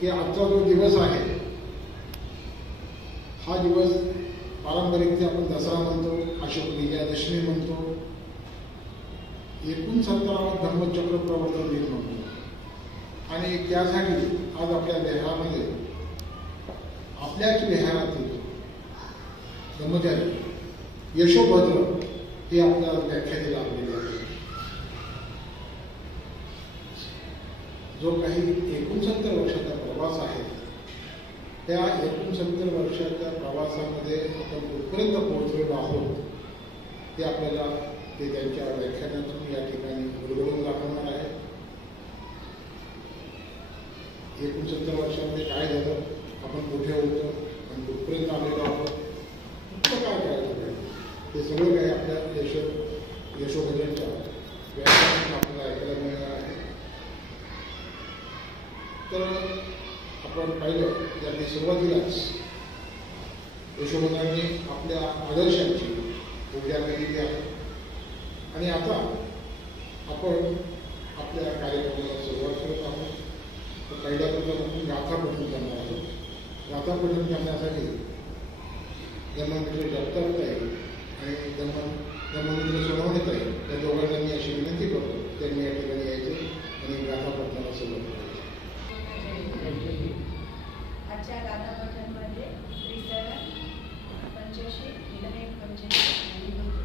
की आजचा जो दिवस आहे हा दिवस पारंपरिक आपण दसरा म्हणतो, अशोक विजयादशमी म्हणतो, 69वा धम्मचक्र प्रवर्तन दिन म्हणतो. आणि त्यासाठी आज आपल्या बिहारामध्ये आपल्याच बिहारातील ब्रह्मचारी यशोभद्र हे आपल्याला व्याख्याने लाभलेले आहे. जो काही 69 वर्षाचा प्रवास आहे त्या 69 वर्षाच्या प्रवासामध्ये आपण कुठपर्यंत पोहोचलेलो आहोत ते आपल्याला ते त्यांच्या व्याख्यानातून या ठिकाणी उलगडून दाखवणार आहे. 69 वर्षामध्ये काय झालं, आपण कुठे होतो आणि कुठपर्यंत आलेलो आहोत, कुठलं काय करायचं आहे, ते सगळं काही आपल्या यशोभद्रांच्या व्याख्यानातून आपल्याला ऐकायला मिळणार आहे. तर आपण पाहिलं की अगदी सुरुवातीलाच यशोभद्रांनी आपल्या आदर्शांची पूजा केलेली आहे. आणि आता आपण आपल्या कार्यक्रमाला सुरुवात करत आहोत. तर पहिल्यापासून आपण गाथा पठण करणार आहोत. गाथा पठण करण्यासाठी धर्ममित्र जगतापताई आणि धर्ममित्र सोनवणेताई या दोघांना मी अशी विनंती करतो त्यांनी या ठिकाणी यायचे आणि गाथा पठणाला सुरुवात करायची. आजच्या गाथा पठणमध्ये श्रीधर पंचशी विनायक पंचशी नमो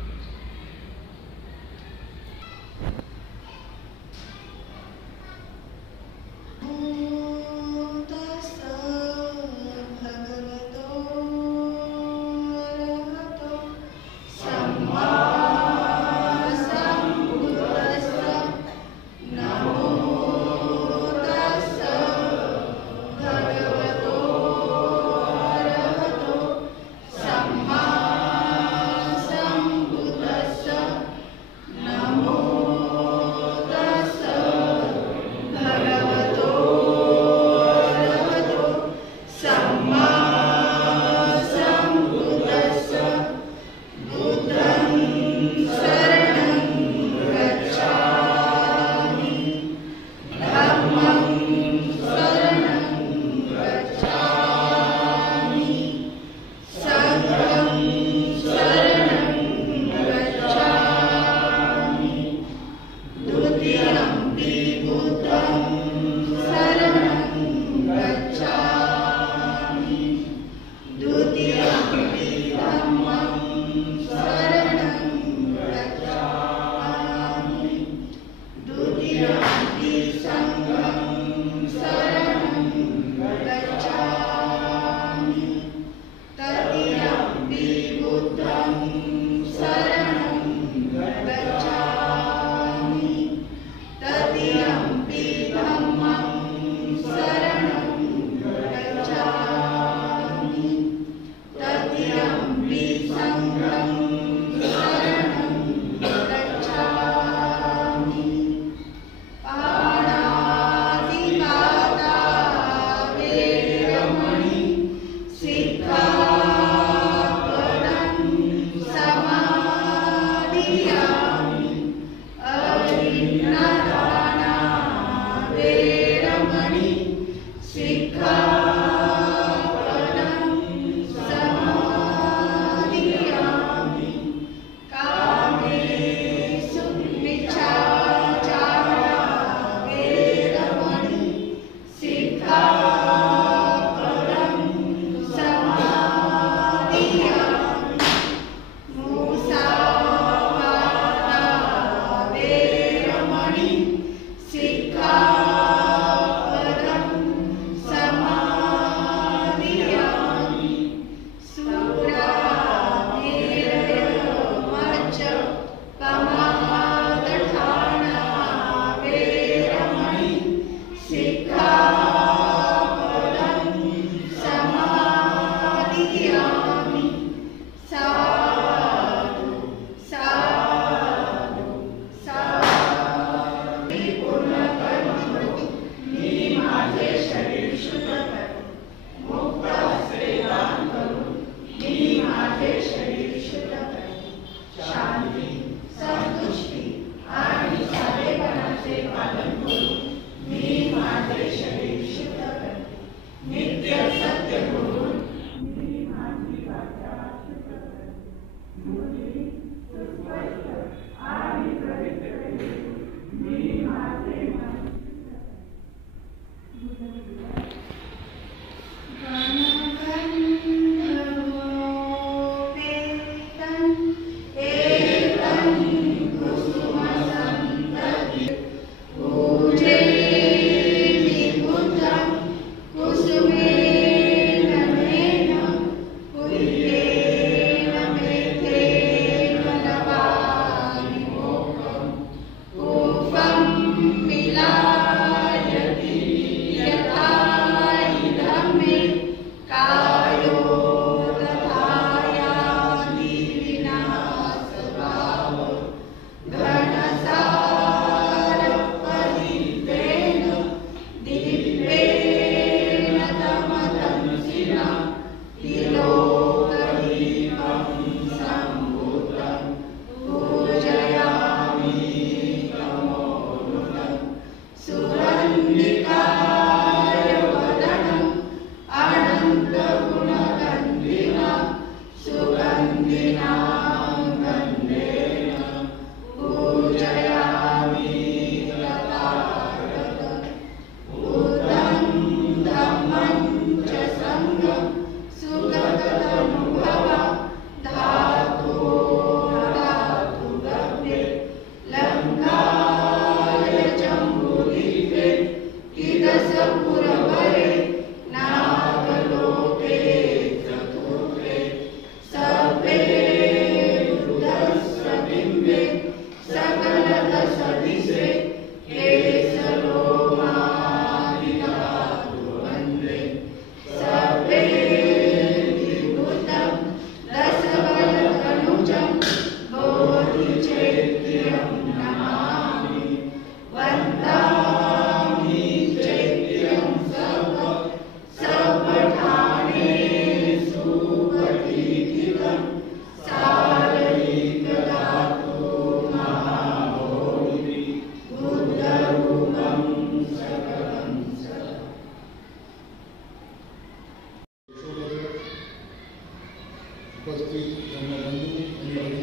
उपस्थित धर्मबंधू आणि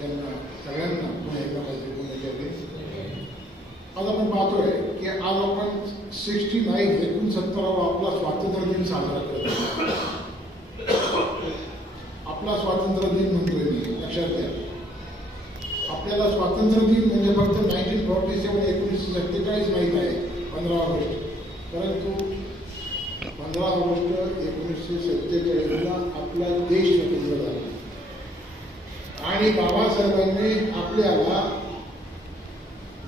यांना सगळ्यांना पुन्हा एकदा माझी पुण्यजयंती. आज आपण पाहतोय की आज आपण 69 आपला स्वातंत्र्य दिन साजरा करतो. आपला स्वातंत्र्य दिन म्हणतोय मी, लक्षात घ्या. आपल्याला स्वातंत्र्य दिन म्हणजे फक्त 1947 माहीत आहे 15 ऑगस्ट, परंतु 15 ऑगस्ट 1947 आपला देश स्वतंत्र झाला आणि बाबासाहेबांनी आपल्याला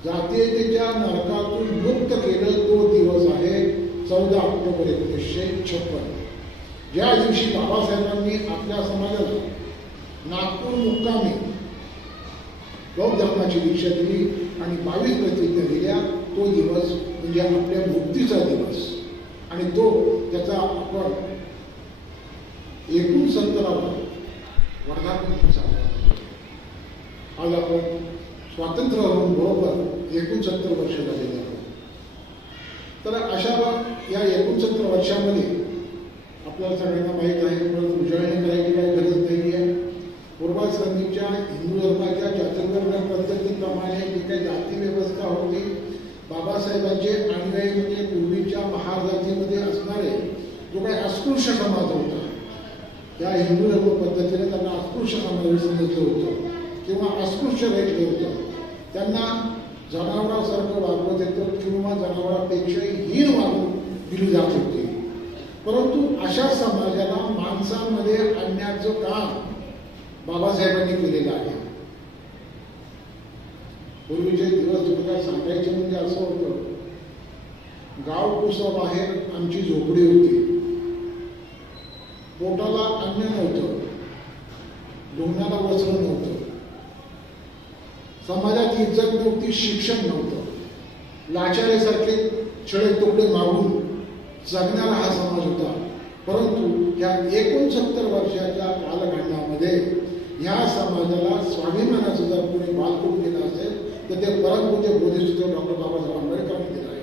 जातीयतेच्या नरकातून मुक्त केलं. तो दिवस आहे 14 ऑक्टोबर 1956, ज्या दिवशी बाबासाहेबांनी आपल्या समाजाला नागपूर मुक्कामी बौद्ध धर्माची दीक्षा दिली आणि 22 प्रतिज्ञा दिल्या. तो दिवस म्हणजे आपल्या मुक्तीचा दिवस आणि तो त्याचा आपण 69वा वर्धापन साजरा करतो. आज आपण स्वातंत्र्य होऊन बरोबर 69 वर्ष झालेली आहेत. तर अशा या 69 वर्षामध्ये आपल्याला सगळ्यांना माहीत आहे, परंतु उजळणी करायची काही गरज नाही आहे. पूर्वाश्रमीच्या हिंदू धर्माच्या चातुर्वर्ण पद्धतीप्रमाणे जी काही जाती व्यवस्था होती, बाबासाहेबांचे अनुयायी म्हणजे पूर्वीच्या महाजातीमध्ये असणारे जो काही अस्पृश्य समाज होता, त्या हिंदू धर्म पद्धतीने त्यांना अस्पृश्य समाज समजलं होतं किंवा अस्पृश्य रेटलं होतं. त्यांना जनावरांसारखं वागवत येतं किंवा जनावरांपेक्षाही हीन वागणूक दिली जात होती. परंतु अशा समाजाला माणसांमध्ये आणण्याचं काम बाबासाहेबांनी केलेलं आहे. पूर्वीचे दिवस तुम्हाला सांगायचे म्हणजे असं होतं, गाव कुसाबाहेर आमची झोपडी होती, पोटाला अन्न नव्हतं, ढोंगणाला वस्त्र नव्हतं, समाजात इज्जत नव्हती, शिक्षण नव्हतं, लाचारीसारखे छळे तुकडे मागून जगणारा हा समाज होता. परंतु या 69 वर्षाच्या कालखंडामध्ये या समाजाला स्वाभिमानाचं जर कोणी बालकूट केलं असेल तर ते परमपूज्य बोधिसत्व डॉक्टर बाबासाहेब आंबेडकरांनी दिलं आहे.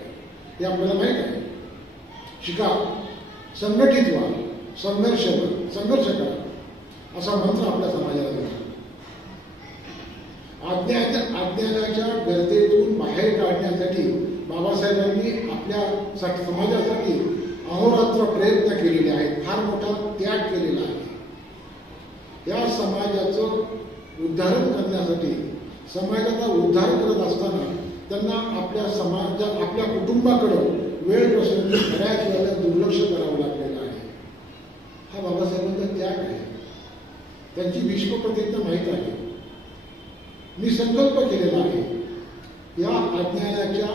हे आपल्याला माहीत आहे. शिका, संघटित व्हा, संघर्ष करा. असा मंत्र आपल्या समाजाला दिला. अज्ञानाच्या गर्तेतून बाहेर काढण्यासाठी बाबासाहेबांनी आपल्या समाजासाठी अहोरात्र प्रयत्न केलेले आहेत, फार मोठा त्याग केलेला आहे. या समाजाचं उद्धारण करण्यासाठी, समाजाचा उद्धार करत असताना त्यांना आपल्या कुटुंबाकडं वेळ प्रसंगी बऱ्याच वेळेला दुर्लक्ष करावं लागलेलं आहे. हा बाबासाहेबांचा त्याग आहे. त्यांची भीष्मप्रतिज्ञा माहीत आहे. मी संकल्प केलेला आहे, या अज्ञानाच्या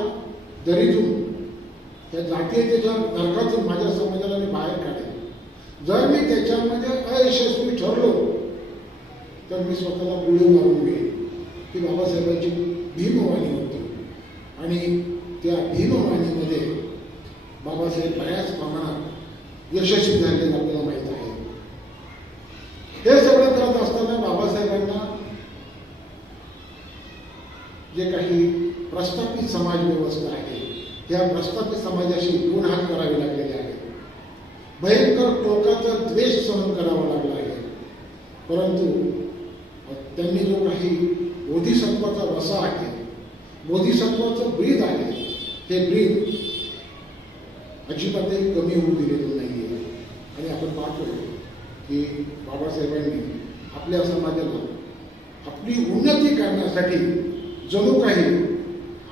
दरीतून, या जातीयतेच्या नरकातून माझ्या समाजाला मी बाहेर काढेन. जर मी त्याच्यामध्ये अयशस्वी ठरलो तर मी स्वतःला पुढे मारून घेईन. की बाबासाहेबांची भीमवाणी होती आणि त्या भीमवाणीमध्ये बाबासाहेब बऱ्याच प्रमाणात यशस्वी झालेले आपल्याला माहीत आहे. हे सगळं करत असताना बाबासाहेबांना जे काही प्रस्थापित समाज व्यवस्था आहे, त्या प्रस्थापित समाजाशी दोन हात करावे लागलेले आहेत. भयंकर टोकाचा द्वेष सहन करावा लागला आहे. परंतु त्यांनी जो काही बोधिसत्वाचा वसा आहे, बोधिसत्वाचं ब्रीद आहे, हे ब्रीद अजिबातही कमी होऊ दिलेलं नाही आहे. आणि आपण पाहतो की बाबासाहेबांनी आपल्या समाजाला आपली उन्नती करण्यासाठी जणू काही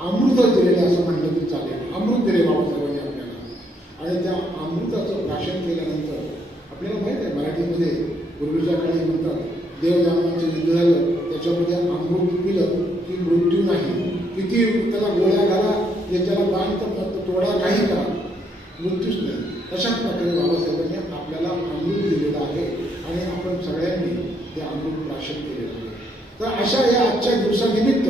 अमृत दिलेलं असं म्हणलं तरी चालेल. अमृत दिले बाबासाहेबांनी आपल्याला. आणि त्या अमृताचं भाषण केल्यानंतर आपल्याला माहीत आहे, मराठीमध्ये पूर्वीच्या काळी म्हणतात, देवदानाचं युद्ध झालं, त्याच्यामध्ये अमृत पिलं की मृत्यू नाही. किती त्याला गोळ्या घाला, त्याच्याला बाण तोडा, काही करा, मृत्यूच नाही. तशाच प्रकारे बाबासाहेबांनी आपल्याला अमृत दिलेलं आहे आणि आपण सगळ्यांनी ते अमृत प्राशन केलेलं आहे. तर अशा या आजच्या दिवसानिमित्त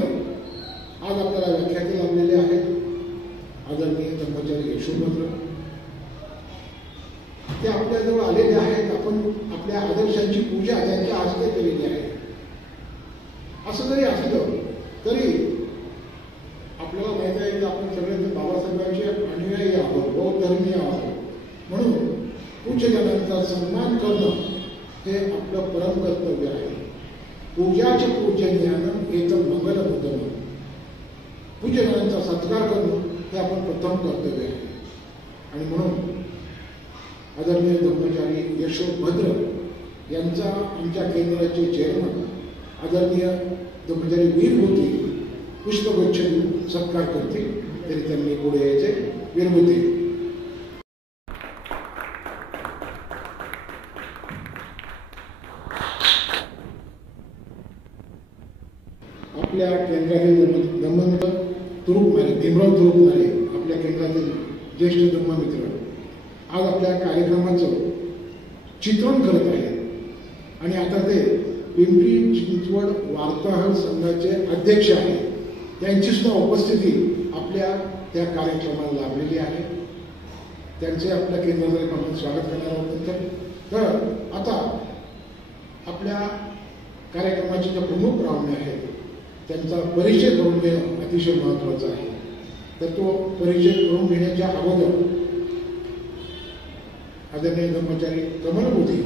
आज आपल्याला व्याख्याते लावलेले आहेत आदरणीय धर्माचार्य यशोमंत्र. ते आपल्याजवळ आलेले आहेत. आपण आपल्या आदर्शांची पूजा त्यांच्या हस्ते केलेली आहे. असं जरी असलं तरी आपल्याला माहिती आहे की आपण सगळेजण बाबासाहेबांचे अनुयायी आहोत, बौद्ध धर्मीय आहोत. म्हणून पूज्यजनांचा सन्मान करणं हे आपलं परम कर्तव्य आहे. पूजाच पूजनीयानं एतं मंगलमुदम. पूज्यजनांचा सत्कार करणं हे आपण प्रथम कर्तव्य आहे. आणि म्हणून आदरणीय ब्रह्मचारी यशोभद्र यांचा आमच्या केंद्राचे चेअरमन आदरणीय ब्रह्मचारी वीरभूती पुष्पगुच्छ देऊन सत्कार करतील. तरी त्यांनी पुढे यायचे. वीरभूती. आपल्या केंद्रातील धम्ममित्र तुरुपमारे, भीमराव तुरुपमारे, आपल्या केंद्रातील ज्येष्ठ धम्ममित्र आज आपल्या कार्यक्रमाचं चित्रण करत आहेत. आणि आता ते पिंपरी चिंचवड वार्ताहर संघाचे अध्यक्ष आहेत. त्यांची सुद्धा उपस्थिती आपल्या त्या कार्यक्रमाला लाभलेली आहे. त्यांचे आपल्या केंद्रामध्ये आपण स्वागत करणार आहोत. तर आता आपल्या कार्यक्रमाचे जे प्रमुख पाहुणे आहेत त्यांचा परिचय करून घेणं अतिशय महत्त्वाचं आहे. तर तो परिचय करून घेण्याच्या अगोदर आदरणीय ब्रह्मचारी कमलबुद्धी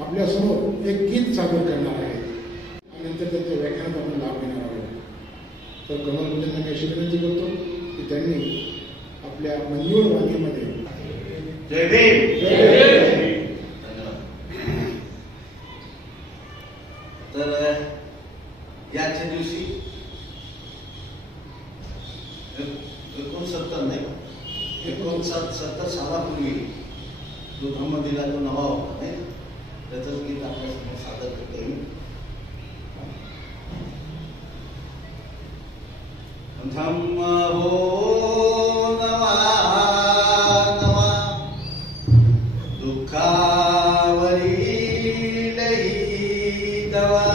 आपल्यासमोर एक गीत सादर करणार आहेत. नंतर त्यांच्या व्याख्यानात आपण लाभ घेणार आहोत. तर कमलबुद्धींना मी अशी विनंती करतो की त्यांनी आपल्या मंजूळ वाणीमध्ये जय भीम, जय भीम. तर याच्या दिवशी 69 सालापूर्वी जो धम्म दिला तो नवा होता नाही, त्याचं गीत आपल्यासमोर सादर करते मी. धम्म हो नवा नवा, दुःखावरी लई दवा,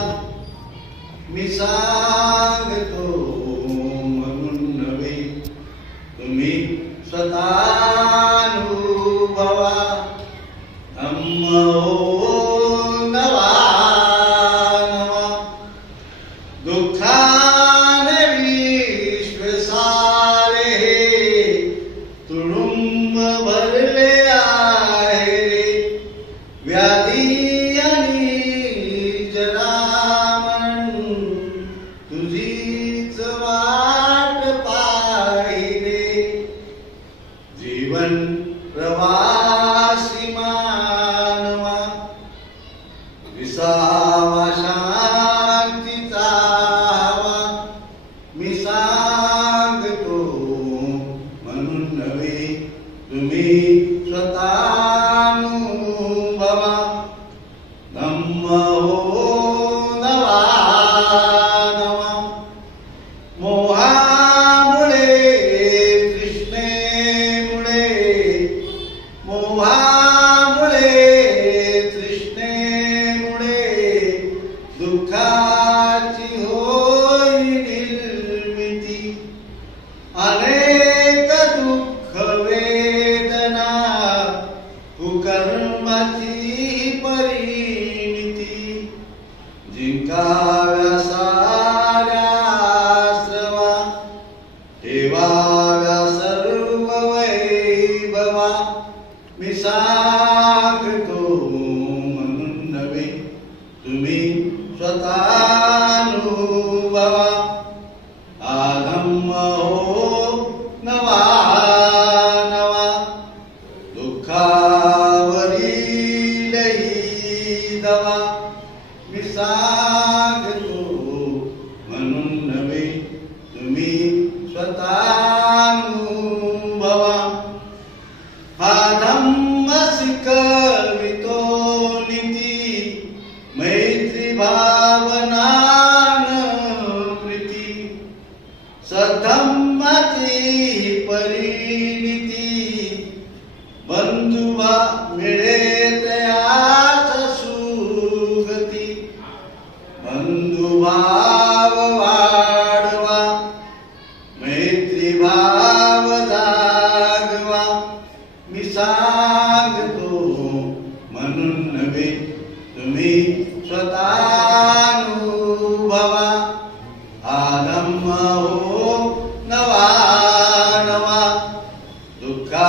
मी सांगतो म्हणून नव्हे, तुम्ही स्वतः अनुभवा. धम्म हो नवा नवा, दुःखाने विश्व सारे तुडुंब भरले आहे. व्याधी आणि विसावा शांतीचा मी सांगतो म्हणून नव्हे तुम्ही स्वतःनुभवा धम्म हो नवा नवा मोहामुळे तृष्णेमुळे मोहामुळे तृष्णेमुळे दुःखाची होई निर्मिती अनेक दुःख वेदना कुकर्माची परिणिती जिंकाव्या साऱ्या श्रवा ठेवाव्या सर्व वैभवा मी सांगतो म्हणून नव्हे तुम्ही स्वतःनुभवा आधम्म हो नवा नवा दुःखावरीलही दवा मी सांगतो म्हणून नव्हे तुम्ही स्वतःनुभवा हा धम्म शिकवितो नीती मैत्री भावनान प्रीती सधम्माची परिणिती बंधुवा मिळे तयाच सुगती बंधुभाव वाढवा मैत्री भाव जागवा मी सांगतो म्हणून नव्हे तुम्ही स्वतःनुभवा आधम्म हो नवा नवा दुःखावरीलही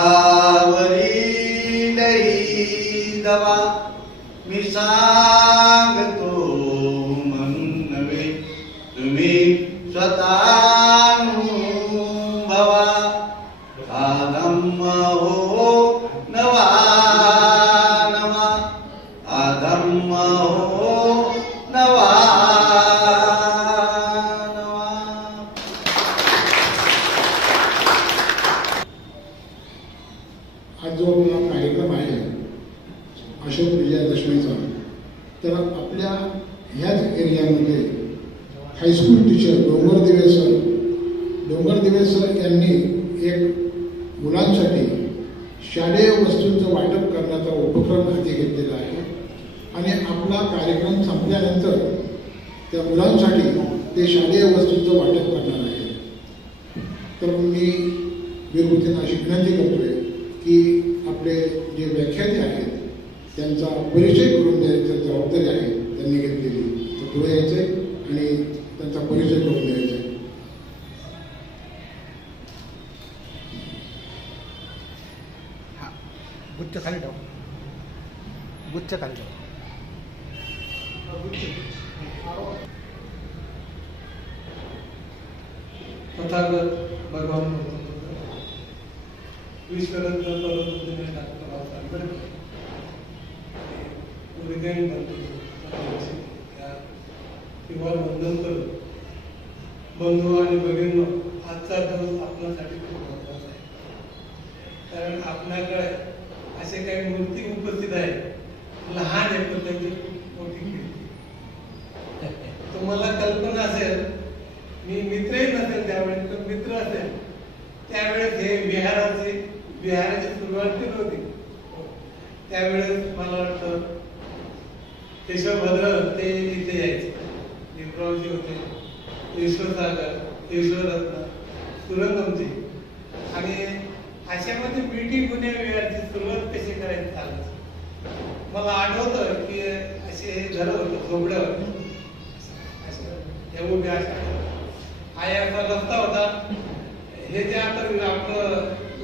दवा मी सांगतो म्हणून नव्हे तुम्ही स्वतःनुभवा आधम्म हो नवा नवा आधम्म हो नवा नवा. आज जो आपला कार्यक्रम आहे अशोक विजयादशमीचा, तर आपल्या ह्याच एरियामध्ये हायस्कूल टीचर डोंगरदिवे सर यांनी एक मुलांसाठी शालेय वस्तूंचं वाटप करण्याचा उपक्रम हाती घेतलेला आहे आणि आपला कार्यक्रम संपल्यानंतर त्या मुलांसाठी ते शालेय वस्तूंचं वाटप करणार आहे. तर मी वीरभूतींना अशी विनंती करतोय की आपले जे व्याख्याते आहेत त्यांचा परिचय करून द्यायची जबाबदारी आहे त्यांनी घेतलेली, तर पुढे यायचं आणि त्यांचा परिचय करून द्यायचा. गुच्छ खाली ठेव, गुच्छ खाली ठेव. तथागत भगवान विश्वरत्न परमपूज्य डॉक्टर बाबासाहेब आंबेडकर हृदय किंवा वंदन करून बंधू आणि भगिनींनो, आजचा दिवस आपल्यासाठी खूप महत्त्वाचा आहे. कारण आपल्याकडे असे काही मूर्ती उपस्थित आहेत, लहान आहेत पण त्यांची मोठी कीर्ती. तुम्हाला कल्पना असेल, मी मित्रही नसेल त्यावेळेस, पण मित्र असेल त्यावेळेस हे विहाराची सुरुवात केली होती. त्यावेळेस मला वाटतं केशवभद्र ते इथे यायचे, निमरावजी होते, ईश्वरसागर, ईश्वररत्न, सुरंगमजी, आणि अशामध्ये बीटी पुणे विहारची सुरुवात कशी करायची चालायची. मला आठवतं की असे घरं होतं, झोपड्या होत्या, त्या उभ्या अशा आयाचा रस्ता होता. हे जे आता आपलं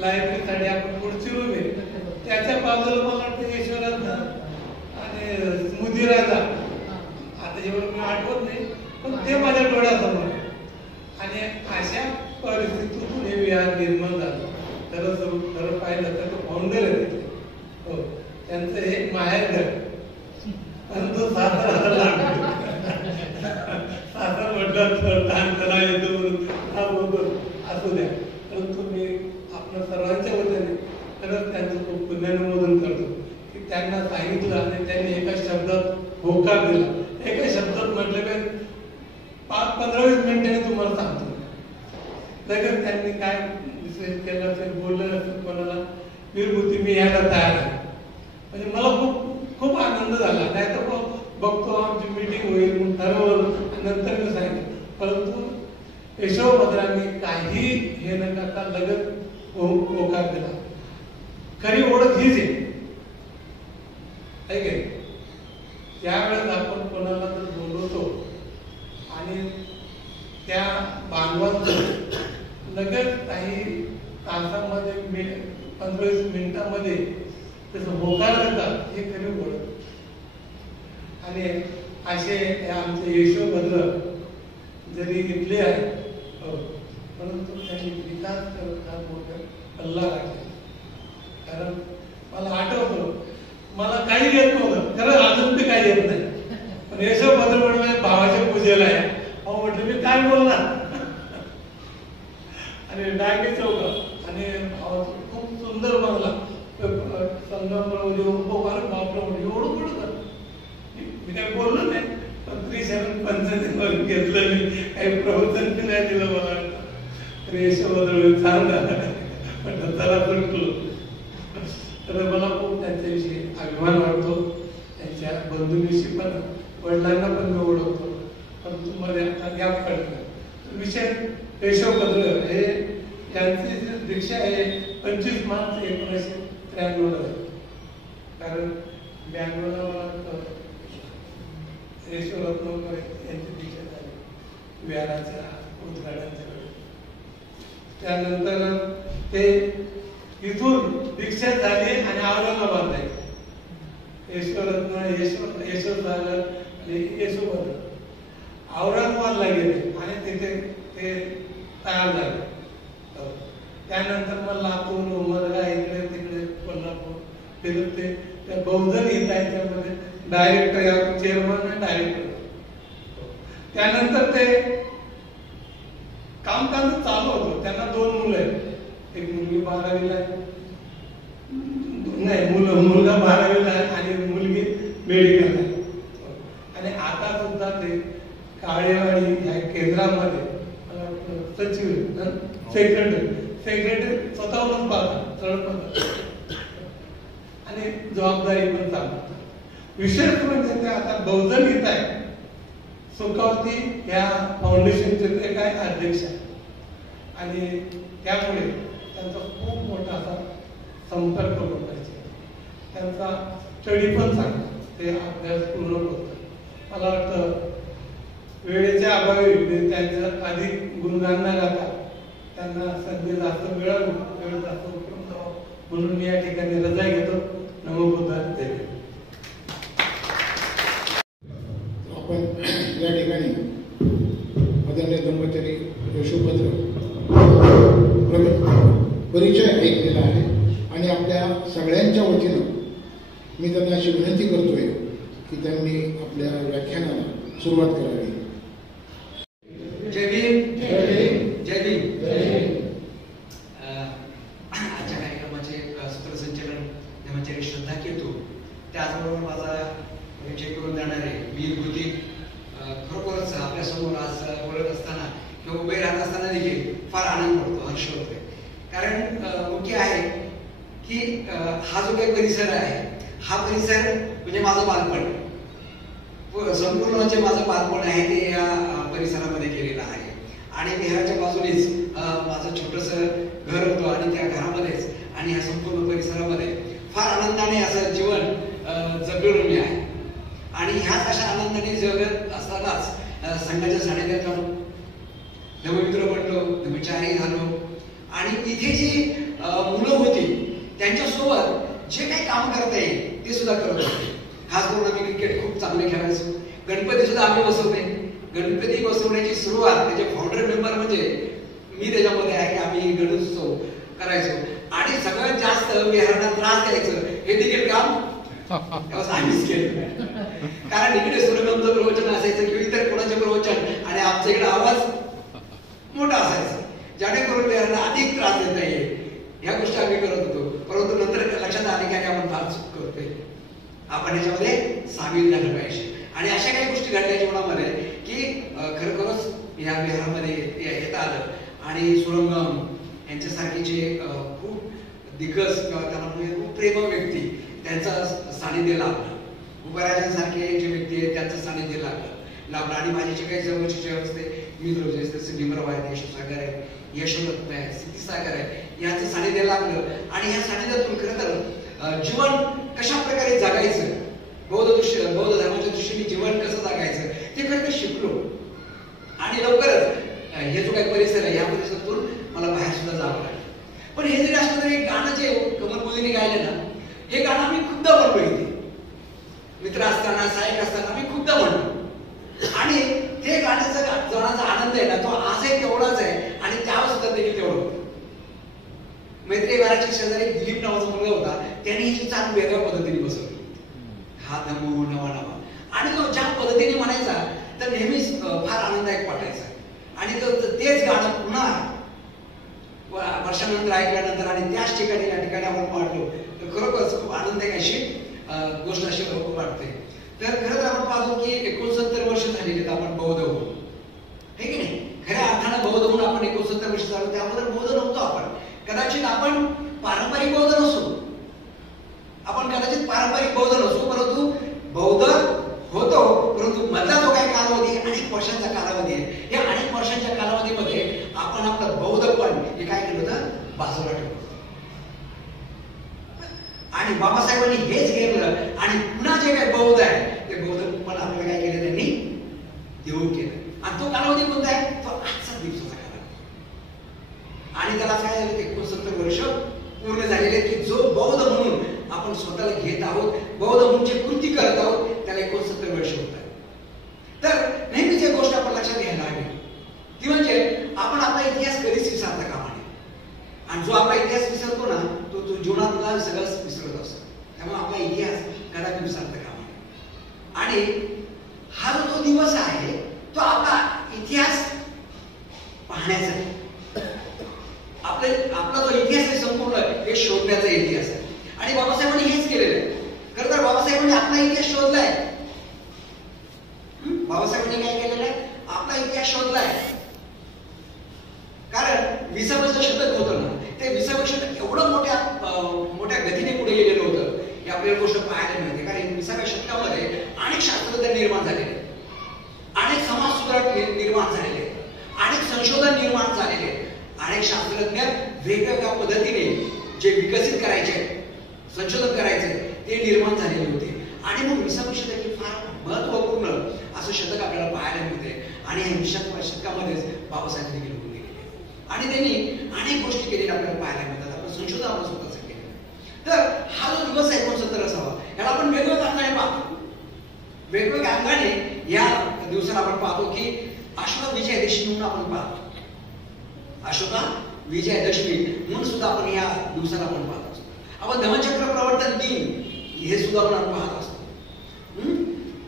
लायब्ररीसाठी आपण पुढची रूम आहे त्याच्या बाजूला मला वाटतं ईश्वररत्न आणि मुदिराजा, आता एवढं मी आठवत नाही, पण ते माझ्या डोळ्यासमोर. आणि अशा परिस्थितीतून हे विहार निर्माण झालं. खरं पाहिलं तर तो फाउंडर आहे, हो, त्यांचं हे माहेर घर, पण तो सातारा म्हटलं तर ताणतणा येतो म्हणून हा बरोबर असू द्या. परंतु मी आपल्या सर्वांच्या वतीने खरंच त्यांचं खूप पुण्यानुमोदन करतो की त्यांना सांगितलं आणि त्यांनी एका शब्दात होकार दिला. एका शब्दात म्हटलं की 5-15-20 मिनिटांनी तुम्हाला सांगतो. लगेच त्यांनी काय विशेष केलं असेल, बोललं असेल कोणाला, विरभूती मी यायला तयार आहे. म्हणजे मला खूप खूप आनंद झाला. नाही तर बघतो आमची मीटिंग होईल म्हणून ठरवलं नंतर मी सांगितलं. परंतु यशोभद्रांनी काही हे न करता लगेच होकार दिला. खरी ओळख हीच आहे. त्यावेळेस आपण कोणाला जर बोलवतो आणि त्या बांधवांच लगेच काही तासामध्ये 15-20 मिनिटांमध्ये त्याचं होकार देतात, हे खरी ओळख. आणि असे आमचे यशोभद्र जरी इथले आहे परंतु त्यांनी विकास करत हा मोठा पल्ला लागला. कारण मला आठवतं मला काही येत नव्हतं, खरं अजून ते काही येत नाही. पण यशोभद्र म्हणलं भावाच्या पूजेला आहे. अहो म्हटलं मी काय बोलणार. आणि डायगे चौक आणि खूप सुंदर बनला संगमरवरी बापरे बापरे एवढं कुठं मी काही बोललो नाही. पण 3-7 घेतलं मी, काही प्रवचन बी नाही दिलं मला. यशोभद्र चांगला म्हटलं चला सुटलो. तर मला खूप त्यांच्याविषयी अभिमान वाटतो. त्यांच्या बंधूंविषयी पण, वडिलांना पण मी ओळखतो. परंतु मला आता गॅप पडला. विषय यशोभद्र हे त्यांची जी दीक्षा आहे 25 मार्च 1993 झाली. कारण 92 मला यशोरत्नकर यांची दीक्षा झाली विहाराच्या उद्घाटनाच्या वेळी. त्यानंतर ते इथून दीक्षा झाली आणि औरंगाबाद आहे. यशोरत्न यशोसागर आणि यशोभद्र औरंगाबादला गेले आणि तिथे ते तयार झाले. त्यानंतर मग लातूर उमरगा इकडे तिकडे कोल्हापूर फिरत ते त्या बहुजन हिताच्यामध्ये डायरेक्टर चेअरमन आणि डायरेक्टर. त्यानंतर ते कामकाज चालू होतं. त्यांना 2 मुलं आहेत. एक मुलगी 12वीला आहे, नाही मुलगा 12वीला आहे आणि मुलगी मेडिकल आहे. आणि आता सुद्धा ते काळेवाडी या केंद्रामध्ये सचिव सेक्रेटरी स्वतःहूनच पाहतात चढपत आणि जबाबदारी पण चालवतात. विशेष म्हणजे ते आता बहुजन हित आहे सुखावती या फाउंडेशनचे ते काय अध्यक्ष आहे. आणि त्यामुळे त्यांचा खूप मोठा असा संपर्क लोकांचे. त्यांचा स्टडी पण चांगला, ते अभ्यास पूर्ण करतात. मला वाटतं वेळेच्या अभावी त्यांचं अधिक गुणगान न गाता त्यांना संधी जास्त वेळ जास्त उपलब्ध म्हणून मी या ठिकाणी रजा घेतो. नमो बुद्धाय. आपण या ठिकाणी आदरणीय ब्रह्मचारी यशोभद्र परिचय ऐकलेला आहे आणि आपल्या सगळ्यांच्या वतीनं मी त्यांना अशी विनंती करतोय की त्यांनी आपल्या व्याख्यानाला सुरुवात करावी. जय भीम. जय भीम. आजच्या कार्यक्रमाचे सूत्रसंचालन ब्रह्मचारी श्रद्धा केतू, त्याचबरोबर माझा परिचय करून देणारे वीरभूती खरोखरच आपल्यासमोर आज बोलत असताना किंवा उभे राहत असताना देखील फार आनंद होतो, हर्ष होतोय. कारण मुख्य आहे की हा जो काही परिसर आहे हा परिसर म्हणजे माझं बालपण, संपूर्ण म्हणजे माझं बालपण आहे ते या परिसरामध्ये केलेलं आहे. आणि विहाराच्या बाजूनेच माझं छोटंसं घर होतं आणि त्या घरामध्येच आणि ह्या संपूर्ण परिसरामध्ये फार आनंदाने असं जीवन जगलेलो मी आहे. आणि ह्याच अशा आनंदाने जगत असतानाच संघाच्या सानिध्यात राहून धर्ममित्र बनलो, धर्मचारी झालो. आणि इथे जी मुलं होती त्यांच्यासोबत जे काही काम करता येईल ते सुद्धा करत होते. खास करून आम्ही क्रिकेट खूप चांगले खेळायचो. गणपती सुद्धा आम्ही बसवते. गणपती बसवण्याची सुरुवात त्याचे फाउंडर मेंबर म्हणजे मी त्याच्यामध्ये आहे. आम्ही गणेशोत्सव करायचो आणि सगळ्यात जास्त विहारांना त्रास द्यायचं हे देखील काम तेव्हा आम्हीच केलं. कारण इकडे सुरंगमचं प्रवचन असायचं किंवा इतर कोणाचे प्रवचन आणि आमच्या इकडे आवाज मोठा असायचा, जेणेकरून त्यांना अधिक त्रास देता येईल ह्या गोष्टी आम्ही करत होतो. परंतु नंतर लक्षात आले की आपण फार चूक करतोय, आपण याच्यामध्ये सामील झालं पाहिजे. आणि अशा काही गोष्टी घडल्या जीवनामध्ये की खरोखरच या विहारामध्ये येता आलं आणि सुरंगम यांच्यासारखे जे खूप दिग्गज किंवा त्यांना खूप प्रेम व्यक्ती त्यांचं सानिध्य लाभलं, उपाराजांसारखे जे व्यक्ती आहेत त्यांचं सानिध्य लाभलं आणि माझे जे काही जवळचे जे असते मित्र जे असते भीमराव आहे, यशसागर आहे, यशोरत्न आहे, सिद्धिसागर आहे, यांचं सानिध्य लाभलं. आणि या सानिध्यातून खरं तर जीवन कशा प्रकारे जगायचं, बौद्ध धर्माच्या दृष्टीने जीवन कसं जगायचं ते खरं तर शिकलो. आणि लवकरच हे जो काही परिसर आहे या परिसरातून मला बाहेर सुद्धा जावं लागलं. पण हे जरी असलं तरी गाणं जे कमल मोदीने गायले ना, हे गाणं मी खुद्द म्हणलो इथे मित्र असताना, सहाय्यक असताना मी खुद्द म्हणलो. आणि ते गाण्याचा गाण्याचा आनंद आहे ना, तो आजही तेवढाच आहे आणि त्यावर सुद्धा देखील तेवढं. मैत्री घराच्या शेजारी दिलीप नावाचा मुलगा होता, त्यांनी ही चाल वेगळ्या पद्धतीने बसवली, हा धम्मो नवा नवा. आणि तो ज्या पद्धतीने म्हणायचा तर नेहमीच फार आनंददायक वाटायचा. आणि तेच गाणं पुन्हा वर्षानंतर ऐकल्यानंतर आणि त्याच ठिकाणी या ठिकाणी आपण पाडलो तर खरोखरच खूप आनंददायक अशी गोष्ट अशी वाटते. तर खरं तर आपण पाहतो की 69 वर्ष झालेली आहेत आपण बौद्ध होऊन, हे की नाही. खऱ्या अर्थानं बौद्ध होऊन आपण 69 वर्ष झालो. त्याबद्दल बौद्ध नव्हतो आपण, कदाचित आपण पारंपरिक बौद्ध नसू, आपण कदाचित पारंपरिक बौद्ध नसू, परंतु बौद्ध होतो. परंतु मधला जो काही कालावधी अनेक वर्षांचा कालावधी आहे, या अनेक वर्षांच्या कालावधीमध्ये आपण आपलं बौद्धपण हे काय केलं होतं, बाजूला ठेवलं. आणि बाबासाहेबांनी हेच घेतलं आणि पुन्हा जे काही बौद्ध आहे ते बौद्धपण आपल्याला काय केलं, त्यांनी देऊन केलं. आणि तो कालावधी कोणता आहे, तो आजचा दिवसाचा कालावधी. आणि त्याला काय झालं, 69 वर्ष पूर्ण झालेले की जो बौद्ध म्हणून आपण स्वतःला घेत आहोत, बौद्ध म्हणून जे कृती करत आहोत त्याला 69 वर्ष होत आहे. तर नेहमीच एक गोष्ट आपण लक्षात घ्यायला हवी ती म्हणजे आपण आपला इतिहास कधीच विसरता कामा नये. आणि जो आपला इतिहास विसरतो ना तो जीवनातला सगळं विसरत असतो. त्यामुळे आपला इतिहास कदापि विसरता कामा नये. आणि हा जो दिवस आहे तो आपला इतिहास पाहण्याचा आहे. आपला जो इतिहास आहे संपूर्ण हे शोधण्याचा इतिहास आहे. आणि बाबासाहेबांनी हेच केलेलं आहे. खरं तर बाबासाहेबांनी आपला इतिहास शोधलाय. बाबासाहेबांनी काय केलेलं आहे, आपला इतिहास शोधलाय. कारण 20वे शतक होतं ना, ते 20वे शतक एवढं मोठ्या गतीने पुढे गेलेलं होतं हे आपल्याला गोष्ट पाहायला मिळते. कारण 20व्या शतकामध्ये अनेक शास्त्रज्ञ निर्माण झालेले, अनेक समाज सुधारक निर्माण झालेले, अनेक संशोधन निर्माण झालेले, अनेक शास्त्रज्ञ वेगवेगळ्या पद्धतीने जे विकसित करायचे, संशोधन करायचे ते निर्माण झालेले होते. आणि मग 20वे शतक हे फार महत्वपूर्ण असं शतक आपल्याला पाहायला मिळते. आणि या 20व्या शतकामध्येच बाबासाहेब देखील होऊन गेले आणि त्यांनी अनेक गोष्टी केलेल्या आपल्याला पाहायला मिळतात. आपण संशोधन आपण स्वतःच केलं. तर हा जो दिवस 69 असावा याला आपण वेगवेगळ्या अंगाने पाहतो. वेगवेगळ्या अंगाने या दिवसाला आपण पाहतो की अशोक विजयादशमी म्हणून आपण पाहतो. अशोका विजयादशमी म्हणून सुद्धा आपण या दिवसाला आपण पाहत असतो. आपण धम्मचक्र प्रवर्तन दिन हे सुद्धा आपण पाहत असतो.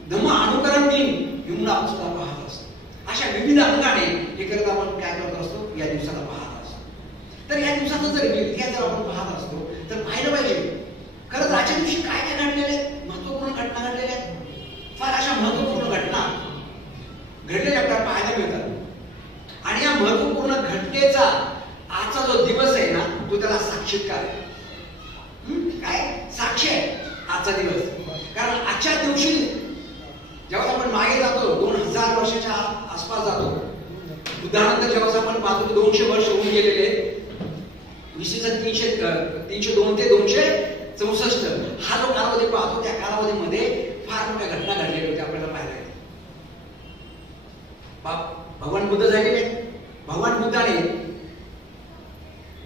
धम्म अनुकरण दिन हे म्हणून आपण सुद्धा पाहत असतो. अशा विविध अंगाने हे करत आपण काय करत असतो, या दिवसाला पाहत असतो. तर या दिवसाचा जर इतिहास जर आपण पाहत असतो तर पाहिलं पाहिजे खरंच आजच्या दिवशी काय काय घडलेले महत्वपूर्ण घटना घडलेल्या आहेत. फार अशा महत्वपूर्ण घटना घडलेल्या आपल्याला पाहायला मिळतात. आणि या महत्वपूर्ण घटनेचा आजचा जो दिवस आहे ना तो त्याला साक्षीकार आहे. काय साक्षी आहे आजचा दिवस. कारण आजच्या दिवशी जेव्हा आपण मागे जातो 2000 वर्षाच्या आसपास जातो, बुद्धानंतर जेव्हा आपण पाहतो 200 वर्ष होऊन गेलेले, इसवी सन 302 ते 264 हा जो कालावधी पाहतो त्या कालावधीमध्ये फार मोठ्या घटना घडलेल्या होत्या आपल्याला पाहायला येते. भगवान बुद्ध झालेले, भगवान बुद्धाने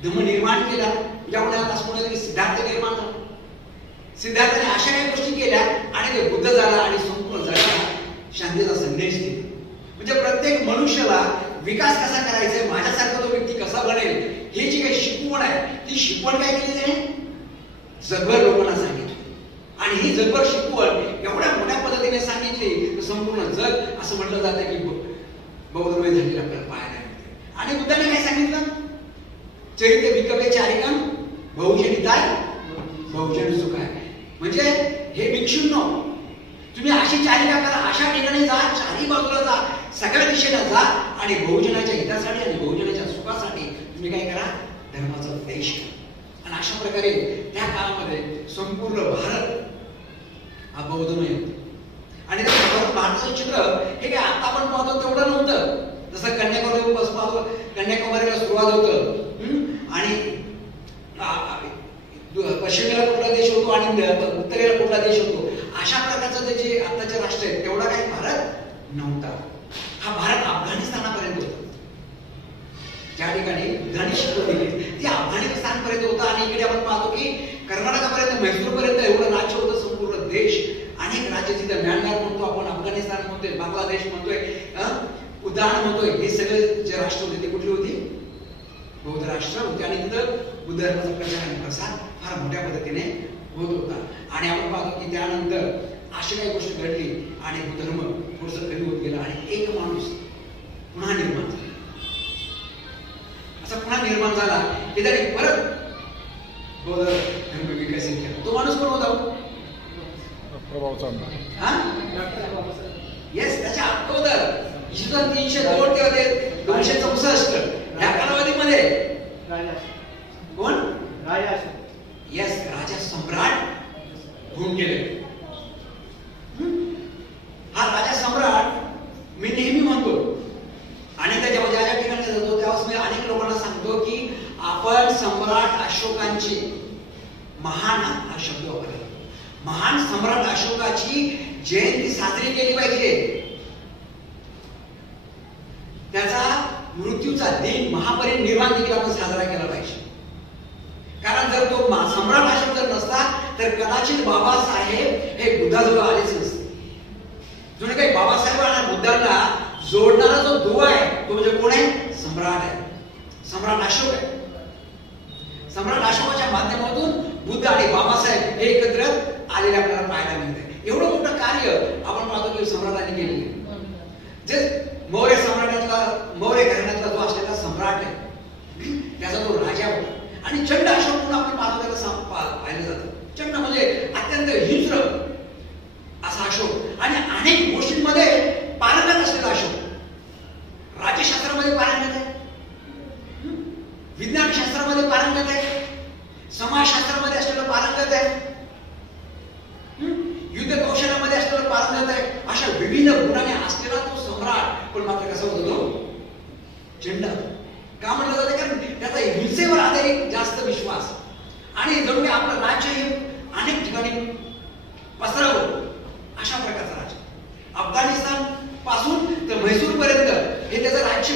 धम्म निर्माण केला. यापुढे सिद्धार्थ निर्माण झाला. सिद्धार्थाने अशा काही गोष्टी केल्या आणि ते बुद्ध झाला आणि संपूर्ण जगाला शांतीचा संदेश दिला. म्हणजे प्रत्येक मनुष्याला विकास कसा करायचा, माझ्यासारखा तो व्यक्ती कसा बनेल ही जी काही शिकवण आहे ती शिकवण काय केली त्याने जगभर लोकांना सांगितली. आणि ही जगभर शिकवण एवढ्या मोठ्या पद्धतीने सांगितली तर संपूर्ण जग असं म्हटलं जातं की बौद्धमय झालेलं आपल्याला पाहायला मिळते. आणि बुद्धाने काय सांगितलं? चरित्र विकवे चारिकम बहुजनिताय बहुजन सुखाय. म्हणजे हे भिक्षूंनो, तुम्ही अशी चारिका करा, अशा ठिकाणी जा, चारी बाजूला जा, सगळ्या दिशेला जा आणि बहुजनाच्या हितासाठी आणि बहुजनाच्या सुखासाठी तुम्ही काय करा? धर्माचा उपदेश करा. आणि अशा प्रकारे त्या काळामध्ये संपूर्ण भारत हा बौद्धमय होता. आणि भारताचं चित्र हे काय आता आपण पाहतो तेवढं नव्हतं. जसं कन्याकुमारीला सुरुवात होतं आणि पश्चिमेला कुठला देश होतो आणि उत्तरेला कुठला देश होतो, अशा प्रकारचं जे आताचे राष्ट्र आहेत तेवढा काही भारत नव्हता. हा भारत अफगाणिस्तानापर्यंत होता. ज्या ठिकाणी बुद्धाने शिकवण दिली ती अफगाणिस्तानपर्यंत होता. आणि इकडे आपण पाहतो की कर्नाटकापर्यंत, म्हैसूरपर्यंत एवढं राज्य होतं. संपूर्ण देश, अनेक राज्य तिथे म्यानमार म्हणतो आपण, अफगाणिस्तान म्हणतोय, बांगलादेश म्हणतोय, उदाहरण म्हणतोय, हे सगळे जे राष्ट्र होते ते कुठली होती? बौद्ध राष्ट्र होते. आणि तिथं बुद्ध धर्माचा प्रचार आणि प्रसार फार मोठ्या पद्धतीने होत होता. आणि आपण पाहतो की त्यानंतर अशी काही गोष्ट घडली आणि धर्म थोडस कमी होत गेला आणि एक माणूस पुन्हा निर्माण झाला. असा पुन्हा निर्माण झाला की त्याने परत बौद्ध धर्म विकसित केला. तो माणूस कोण होता? येस, त्याच्या अगोदर इसवी सन 302 ते 264 या कालावधीमध्ये कोण? येस, राजा सम्राट होऊन गेले. हा राजा सम्राट मी नेहमी म्हणतो आणि जेव्हा ज्या ज्या ठिकाणी जातो त्यावेळेस मी अनेक लोकांना सांगतो की आपण सम्राट अशोकांची, महान हा शब्द वापरला, महान सम्राट अशोकाची जयंती साजरी केली पाहिजे. त्याचा मृत्यूचा दिन, महापरिनिर्वाण देखील आपण साजरा केला पाहिजे. कारण जर तो सम्राट अशोक जर नसता तर कदाचित बाबासाहेब हे बुद्धाजवळ आलेच नसते. जो काही बाबासाहेब आणि बुद्धांना जोडणारा जो दुवा आहे तो म्हणजे कोण आहे? सम्राट आहे, सम्राट अशोक आहे. सम्राट अशोकाच्या माध्यमातून बुद्ध आणि बाबासाहेब हे एकत्र आलेले आपल्याला पाहायला मिळते. एवढं मोठं कार्य आपण पाहतो की सम्राटांनी केलेले. जे मौर्य सम्राटातला, मौर्य घराण्यातला जो असलेला सम्राट आहे त्याचा तो राजा होता. आणि चंड अशोक म्हणून आपण पाहतो त्याला पाहिलं जातं. चंड म्हणजे अत्यंत हिंस्र असा अशोक आणि अनेक गोष्टींमध्ये पारंगत असलेला अशोक. राज्यशास्त्रामध्ये पारंगत आहे, विज्ञान शास्त्रामध्ये पारंगत आहे, समाजशास्त्रामध्ये असलेलं पारंगत आहे, युद्ध कौशल्यामध्ये असलेलं पारंगत आहे. अशा विभिन्न गुणाने असलेला तो सम्राट, पण मात्र कसा होता तो? चंड. का म्हटलं जातं? कारण त्याचा हिंसेवर आधारित जास्त विश्वास आणि जणू काही आपलं राज्य हे अनेक ठिकाणी पसरावं अशा प्रकारचं राज्य. अफगाणिस्तान पासून तर म्हैसूर पर्यंत हे त्याचं राज्य,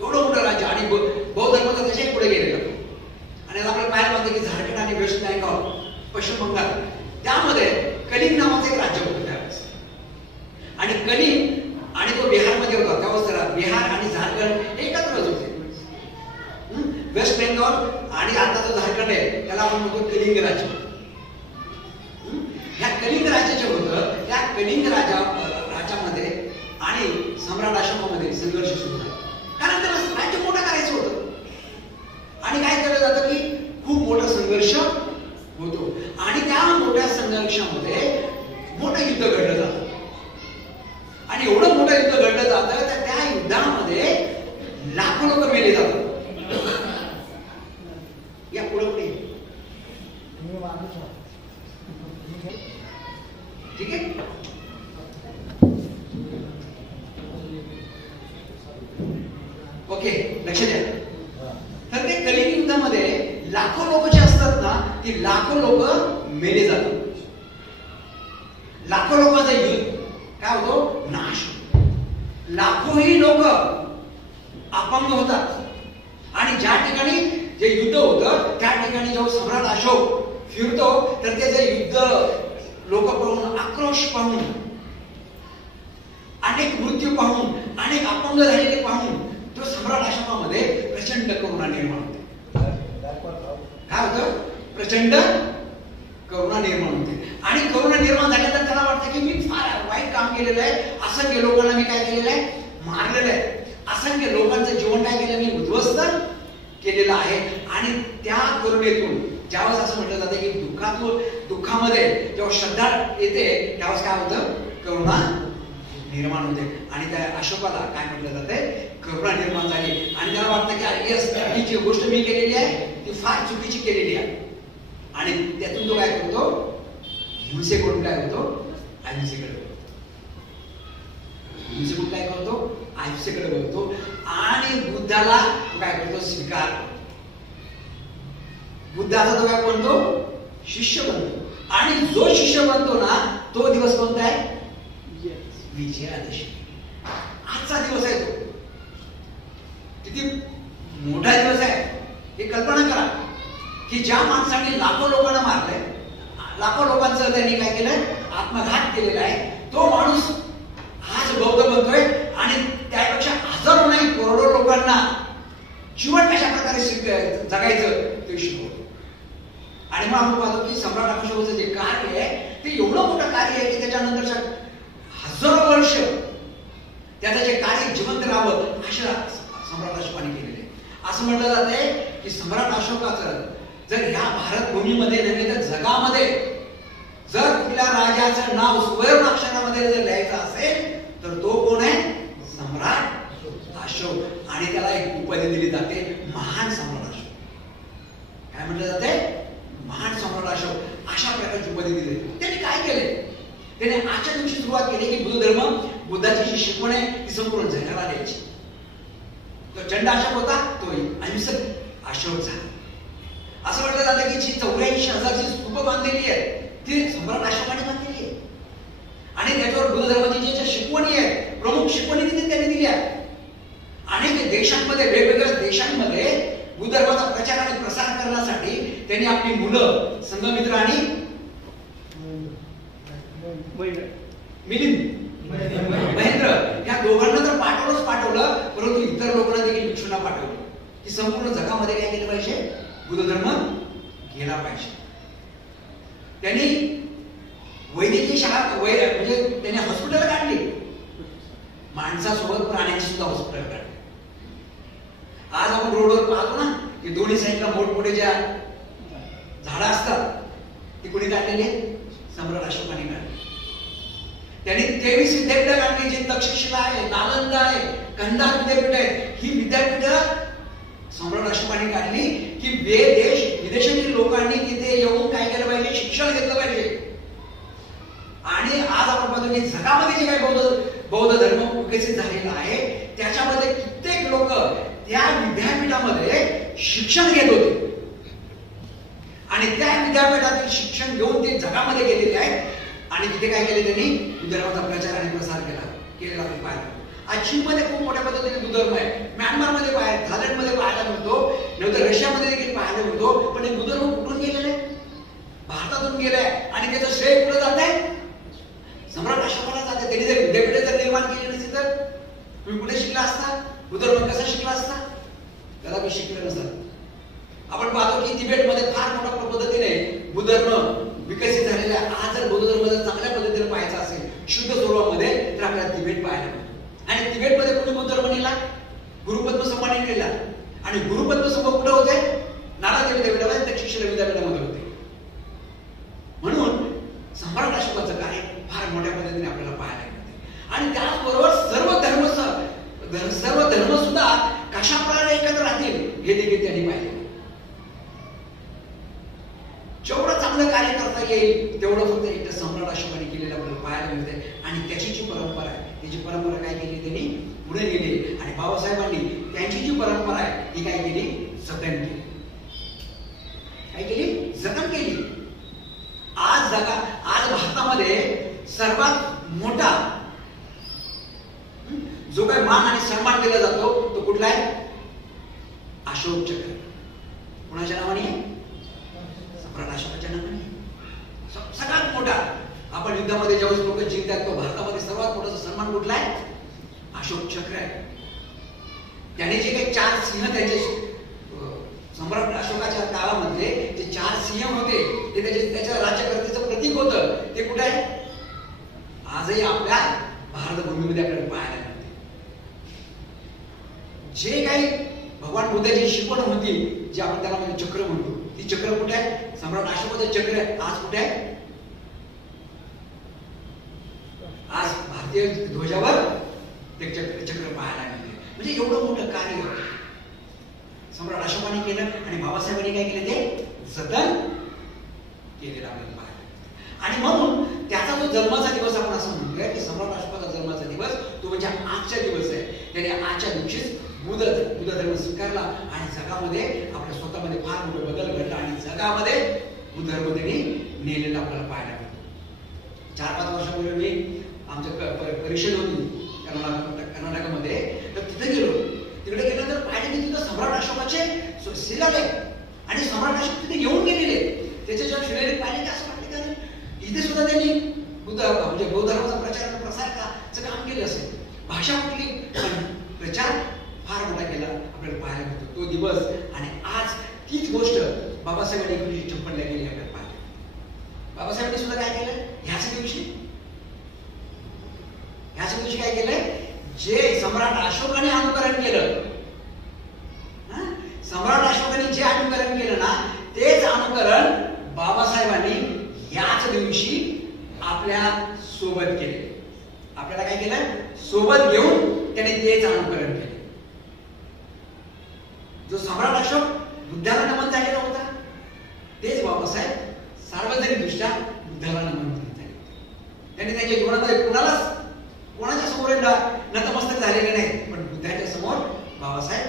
एवढं मोठं राज्य. आणि बौद्ध धर्माचा त्याच्याही पुढे गेलेला. आणि आपल्याला पाहायला मिळतं की झारखंड आणि वेस्ट बेंगॉल, पश्चिम बंगाल त्यामध्ये कलिंग नावाचं एक राज्य होतं त्यावेळेस. आणि कलिंग आणि तो बिहारमध्ये होता त्यावेळेस. बिहार आणि झारखंड एकत्रच होते. वेस्ट बेंगॉल आणि आता जो झारखंड आहे त्याला आपण म्हणतो कलिंग राज्य. ह्या कलिंग राज्य जे होतं त्या कलिंग राज्यामध्ये आणि सम्राट अशोकामध्ये संघर्ष सुरू झाला. कारण त्याला राज्य मोठं करायचं होतं. आणि काय केलं जातं की खूप मोठा संघर्ष होतो. आणि त्या मोठ्या संघर्षामध्ये मोठं युद्ध घडलं जातं. आणि एवढं मोठं युद्ध घडलं जातं तर त्या युद्धामध्ये लाखो लोक मेले जातात. या पुढे पुढे ठीक आहे. ओके, लक्ष द्या. तर ते कलिंग युद्धामध्ये लाखो लोक जे असतात ना ती लाखो लोक मेले जातात. लाखो लोकांचं युद्ध काय होतो? नाश. लाखोही लोक अपंग होतात. आणि ज्या ठिकाणी जे युद्ध होतं त्या ठिकाणी जेव्हा सम्राट अशोक फिरतो तर ते जे युद्ध लोक पाहून, आक्रोश पाहून, अनेक मृत्यू पाहून, अनेक अपंग झालेले पाहून तो सम्राट अशोकामध्ये प्रचंड करुणा निर्माण होते. काय होतं? प्रचंड करुणा निर्माण होते. केलेलं आहे, असंख्य लोकांना मी काय केलेलं आहे, मारलेलं आहे, असंख्य लोकांचं जीवन काय केलं मी उद्ध्वस्त केलेलं आहे. आणि त्या करुणेतून ज्यावेळेस असं म्हटलं जातं की दुःखामध्ये जेव्हा श्रद्धा येते त्यावेळेस काय होतं, करुणा निर्माण होते. आणि त्या अशोकाला काय म्हटलं जातंय, करुणा निर्माण झाली. आणि त्याला वाटतं की येस, ही जी गोष्ट मी केलेली आहे ती फार चुकीची केलेली आहे. आणि त्यातून तो काय करतो, हिंसेकडून काय होतो, अहिंसेकडे वळतो. हिंसेकडून काय करतो, अहिंसेकडे वळतो. आणि बुद्धाला तो काय करतो, स्वीकार करतो. बुद्धाचा तो काय बनतो, शिष्य बनतो. आणि जो शिष्य बनतो ना तो दिवस कोणता आहे, विजयादशमी. आजचा दिवस आहे तो. किती मोठा दिवस आहे हे कल्पना करा की ज्या माणसाने लाखो लोकांना मारलंय, लाखो लोकांचं त्यांनी काय केलंय, आत्मघात केलेला आहे, तो माणूस आज बौद्ध बनतोय. आणि त्यापेक्षा हजारो नाही करोडो लोकांना जीवन कशा प्रकारे जगायचं ते शिकवतो. आणि मग आपण पाहतो की सम्राट अशोकाचं जे कार्य आहे ते एवढं मोठं कार्य आहे की त्याच्यानंतरच्या हजारो वर्ष त्याचं जे कार्य जिवंत राहावं अशा सम्राट अशोकाने केलेले. असं म्हटलं जाते की सम्राट अशोकाचं जर ह्या भारत भूमीमध्ये नव्हे तर जगामध्ये जर कुठल्या राजाचं नाव सुवर्ण अक्षरामध्ये जर लिहायचं असेल तर तो कोण आहे, सम्राट अशोक. आणि त्याला एक उपाधी दिली जाते, महान सम्राट अशोक. काय म्हटलं जाते, महान सम्राट अशोक. अशा प्रकारची उपाधी दिली. त्यांनी काय केले, त्याने आजच्या दिवशी सुरुवात केली की बुद्ध धर्म, बुद्धाची जी शिकवण आहे ती संपूर्ण जगाला द्यायची. तो चंड अशोक होता, तो अहिंसक अशोक झाला. असं म्हटलं जातं की जी 84,000 स्तूप बांधलेली आहे ती सम्राट अशोकाने बांधलेली आहे. आणि त्याच्यावर बुद्ध धर्माची ज्या शिकवणी आहेत, प्रमुख शिकवणी त्यांनी दिल्या. अनेक देशांमध्ये, वेगवेगळ्या देशांमध्ये बुद्ध धर्माचा प्रचार आणि प्रसार करण्यासाठी त्यांनी आपली मुलं संघमित्र आणि मिलिंद महेंद्र या दोघांना तर पाठवलं, परंतु इतर लोकांना देखील भिक्षुंना पाठवलं की संपूर्ण जगामध्ये काय केलं पाहिजे, बुद्ध धर्म गेला पाहिजे. त्यांनी वैद्यकीय शाळा म्हणजे त्यांनी हॉस्पिटल काढली, माणसासोबत प्राण्यांची सुद्धा हॉस्पिटल काढली. आज आपण रोडवर पाहतो ना की दोन्ही साईडला मोठमोठे ज्या झाडं असतात ती कोणी काढलेली आहे, सम्राट अशोकाने काढली. त्यांनी 23 विद्यापीठ काढली, जी तक्षशिला आहे, नालंदा आहे, कंधार विद्यापीठ आहे. ही विद्यापीठ सम्राट अशोकाने काढली की विदेशातील लोकांनी तिथे येऊन काय केलं पाहिजे, शिक्षण घेतलं पाहिजे. आणि आज आपण पाहतो की जगामध्ये जे काही बौद्ध धर्म विकसित झालेला आहे त्याच्यामध्ये कित्येक लोक त्या विद्यापीठामध्ये शिक्षण घेत होते. आणि त्या विद्यापीठातील शिक्षण घेऊन ते जगामध्ये गेलेले आहेत. आणि तिथे काय केले, त्यांनी बुद्ध धर्माचा प्रचार आणि प्रसार केलेला आपण पाहिलं. आज चीनमध्ये खूप मोठ्या पद्धतीने बुद्ध धर्म आहे, म्यानमारमध्ये पाहायला, थायलंडमध्ये पाहायला मिळतो, नंतर रशियामध्ये देखील पाहायला मिळतो. पण हे बुद्ध धर्म कुठून गेलेले, भारतातून गेलाय. आणि त्याचं श्रेय कुठं जात आहे, सम्राट अशोकाला जाते. त्यांनी जर विद्यापीठ जर निर्माण केली नसती तर तुम्ही कुठे शिकला असता, बुद्ध धर्म कसा शिकला असता, त्याला मी शिकले नसतात. आपण पाहतो की तिबेटमध्ये फार मोठ्या पद्धतीने बुद्ध धर्म विकसित झालेला आहे. आज जर बौद्ध धर्म जर चांगल्या पद्धतीने पाहायचा असेल शुद्ध स्वरूपामध्ये तर आपल्याला तिबेट पाहायला मिळतो. आणि तिबेटमध्ये कोणी बुद्ध धर्म नेला, गुरुपद्म संघाने नेला. आणि गुरुपद्म संघ कुठे होते, नालंदा विद्यापीठामध्ये, तक्षशिला विद्यापीठामध्ये होते. म्हणून सम्राट अशोकाचं कार्य फार मोठ्या पद्धतीने आपल्याला पाहायला मिळते. आणि त्याचबरोबर सर्व धर्म सुद्धा कशा प्रकारे एकत्र राहतील हे देखील त्यांनी पाहिले. जेवढं चांगलं कार्य करता येईल तेवढं फक्त एकटं सम्राट अशोकाने केलेलं आपल्याला पाहायला मिळते. आणि त्याची जी परंपरा आहे त्याची परंपरा काय केली, त्यांनी पुढे गेली. आणि बाबासाहेबांनी त्यांची जी परंपरा आहे ती काय केली, जतन केली. काय केली, जतन केली. आज भारतामध्ये सर्वात मोठा जो काही मान आणि सन्मान दिला जातो तो कुठला आहे, अशोक चक्र. कोणाच्या नावाने, सम्राट अशोकाच्या नावाने. सगळ्यात मोठा, आपण युद्धामध्ये ज्यावेळेस लोक जिंकतात तो भारतामध्ये सर्वात मोठा सन्मान कुठला आहे, अशोक चक्र आहे. त्याने जे काही 4 सिंह त्यांचे सम्राट अशोकाच्या काळामध्ये जे 4 सिंह होते ते त्याच्या राज्यकर्त्याचं प्रतीक होतं, ते कुठे आहे, आजही आपल्या भारतभूमीमध्ये आपल्याला पाहायला मिळते. जे काही भगवान बुद्धाची शिकवण होती, जी आपण त्याला म्हणजे चक्र म्हणतो, ती चक्र कुठे आहे? सम्राट अशोकाचं चक्र आहे. आज कुठे आहे? आज भारतीय ध्वजावर ते चक्र पाहायला मिळते. म्हणजे एवढं मोठं कार्य सम्राट अशोकाने केलं आणि बाबासाहेबांनी काय केलं? ते जतन केलेलं आपल्याला पाहायला. आणि म्हणून त्याचा जो जन्माचा दिवस आपण असं म्हणतोय की सम्राट अशोकाचा जन्माचा दिवस तो म्हणजे आजचा दिवस आहे. त्याने आजच्या दिवशीच बुद्ध धर्म स्वीकारला आणि जगामध्ये आपल्या स्वतःमध्ये फार मोठा बदल घडला आणि जगामध्ये बुद्ध धर्म त्यांनी नेलेला आपल्याला पाहायला मिळतो. 4-5 वर्षापूर्वी मी आमच्या परिषद होती कर्नाटकामध्ये, तर तिथे गेलो. तिकडे गेल्यानंतर पाहिजे की तिथं सम्राट अशोकाचे शिलालेख आणि सम्राट अशोक तिथे येऊन गेलेले. त्याचे जेव्हा शिलालेख पाहिले की असं वाटलं की इथे सुद्धा त्यांनी म्हणजे बौद्ध धर्माचा प्रचार प्रसाराचं काम केलं असेल. भाषा कुठली पण प्रचार फार मोठा केला आपल्याला पाहायला मिळतो तो दिवस. आणि आज तीच गोष्ट बाबासाहेबांनी 1956ला केली आपल्याला पाहिजे. बाबासाहेबांनी सुद्धा काय केलं? ह्याच दिवशी काय केलंय? जे सम्राट अशोकाने अनुकरण केलं, सम्राट अशोकाने जे अनुकरण केलं ना, तेच अनुकरण बाबासाहेबांनी याच दिवशी आपल्या सोबत केले. आपल्याला काय केलं? सोबत घेऊन त्याने तेच अनुकरण केले. जो सम्राट अशोक बुद्धाला नमन झालेला होता, तेच बाबासाहेब सार्वजनिक दृष्ट्या बुद्धाला नमन झाले. त्यांनी त्यांच्या जीवनामध्ये कोणाच्या समोर नतमस्तक झालेले नाही, पण बुद्धाच्या समोर बाबासाहेब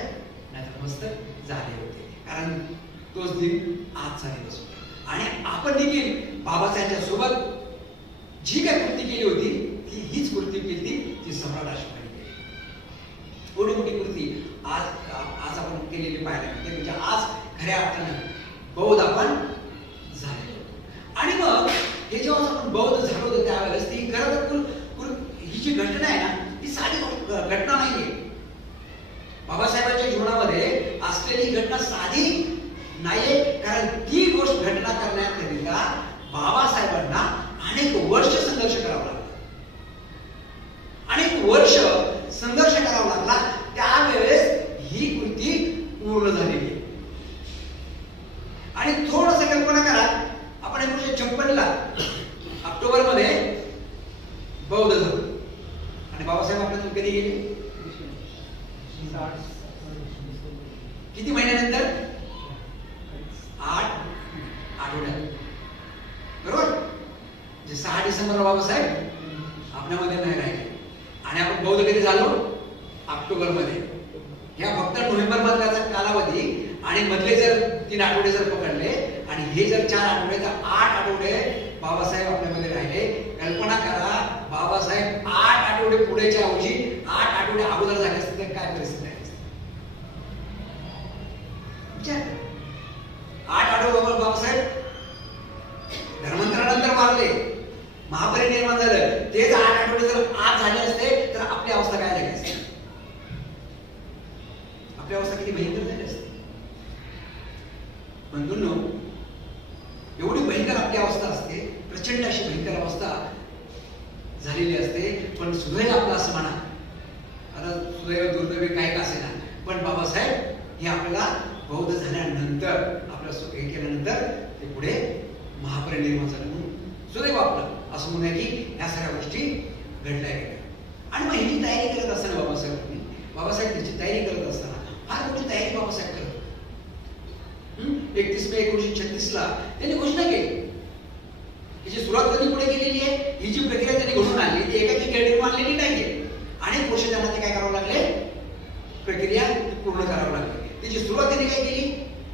नतमस्तक झाले होते. कारण तोच दिन आजचा दिवस होता. आणि आपण देखील बाबासाहेबांच्या सोबत जी काही कृती केली होती ती हीच कृती केली ती सम्राट अशोकाने केली. एवढी मोठी कृती आज आपण केलेली पाहायला मिळते. म्हणजे आज खऱ्या अर्थानं बौद्ध आपण झालेलो. आणि मग हे जेव्हा आपण बौद्ध झालो होतो त्यावेळेस ती खरं तर ही जी घटना आहे ना, ही साधी घटना नाहीये. बाबासाहेबांच्या जीवनामध्ये असलेली घटना साधी नाहीये. कारण ती गोष्ट घटना करण्याकरिता बाबासाहेबांना अनेक वर्ष संघर्ष करावा लागला. अनेक वर्ष संघर्ष करावा लागला. त्यावेळेस ही कृती पूर्ण झालेली आहे. आणि थोडस कल्पना करा, आपण 1956ला ऑक्टोबरमध्ये बौद्ध झालो आणि बाबासाहेब आपल्यातून कधी गेले? किती महिन्यानंतर? 8 आठवड्यात. बरोबर? 6 डिसेंबरला बाबासाहेब आपल्यामध्ये नाही राहिले. आणि आपण बौद्ध कधी झालो? ऑक्टोबरमध्ये. ह्या फक्त नोव्हेंबर मधला कालावधी आणि मधले जर 3 आठवडे जर पकडले आणि हे जर 4 आठवडे, तर 8 आठवडे बाबासाहेब आपल्यामध्ये राहिले. कल्पना करा, बाबासाहेब 8 आठवडे पुढेच्या ऐवजी 8 आठवडे अगोदर झाले असते तर काय परिस्थिती आहे? 8 आठवडे बाबासाहेब धर्मांतरानंतर वारले, महापरिनिर्वाण झालं. तेच 8 आठवडे जर आज झाले असते तर आपली अवस्था काय झाली असते? आपली अवस्था किती भयंकर झाली असते. बंधूंनो, एवढी भयंकर आपली अवस्था असते, प्रचंड अशी भयंकर अवस्था झालेली असते. पण सुदैव आपलं असं म्हणा, आता सुदैव दुर्दैवी काय का असेना, पण बाबासाहेब हे आपल्याला बौद्ध झाल्यानंतर आपलं हे केल्यानंतर ते पुढे महापरिनिर्वाण झालं म्हणून सुदैव आपलं असं म्हणूया की या सगळ्या गोष्टी घडल्या गेल्या. आणि मग ह्याची तयारी करत असताना बाबासाहेब त्याची तयारी करत असताना फार मोठी तयारी बाबासाहेब करत. 31 मे 1936ला त्यांनी घोषणा केली. हिची सुरुवात कधी पुढे केलेली आहे? ही जी प्रक्रिया त्यांनी घडून आणली ती एकाची निर्माण आणलेली नाहीये. अनेक वर्ष त्यांना ते काय करावं लागले? प्रक्रिया पूर्ण करावं लागली. त्याची सुरुवात त्यांनी काय केली?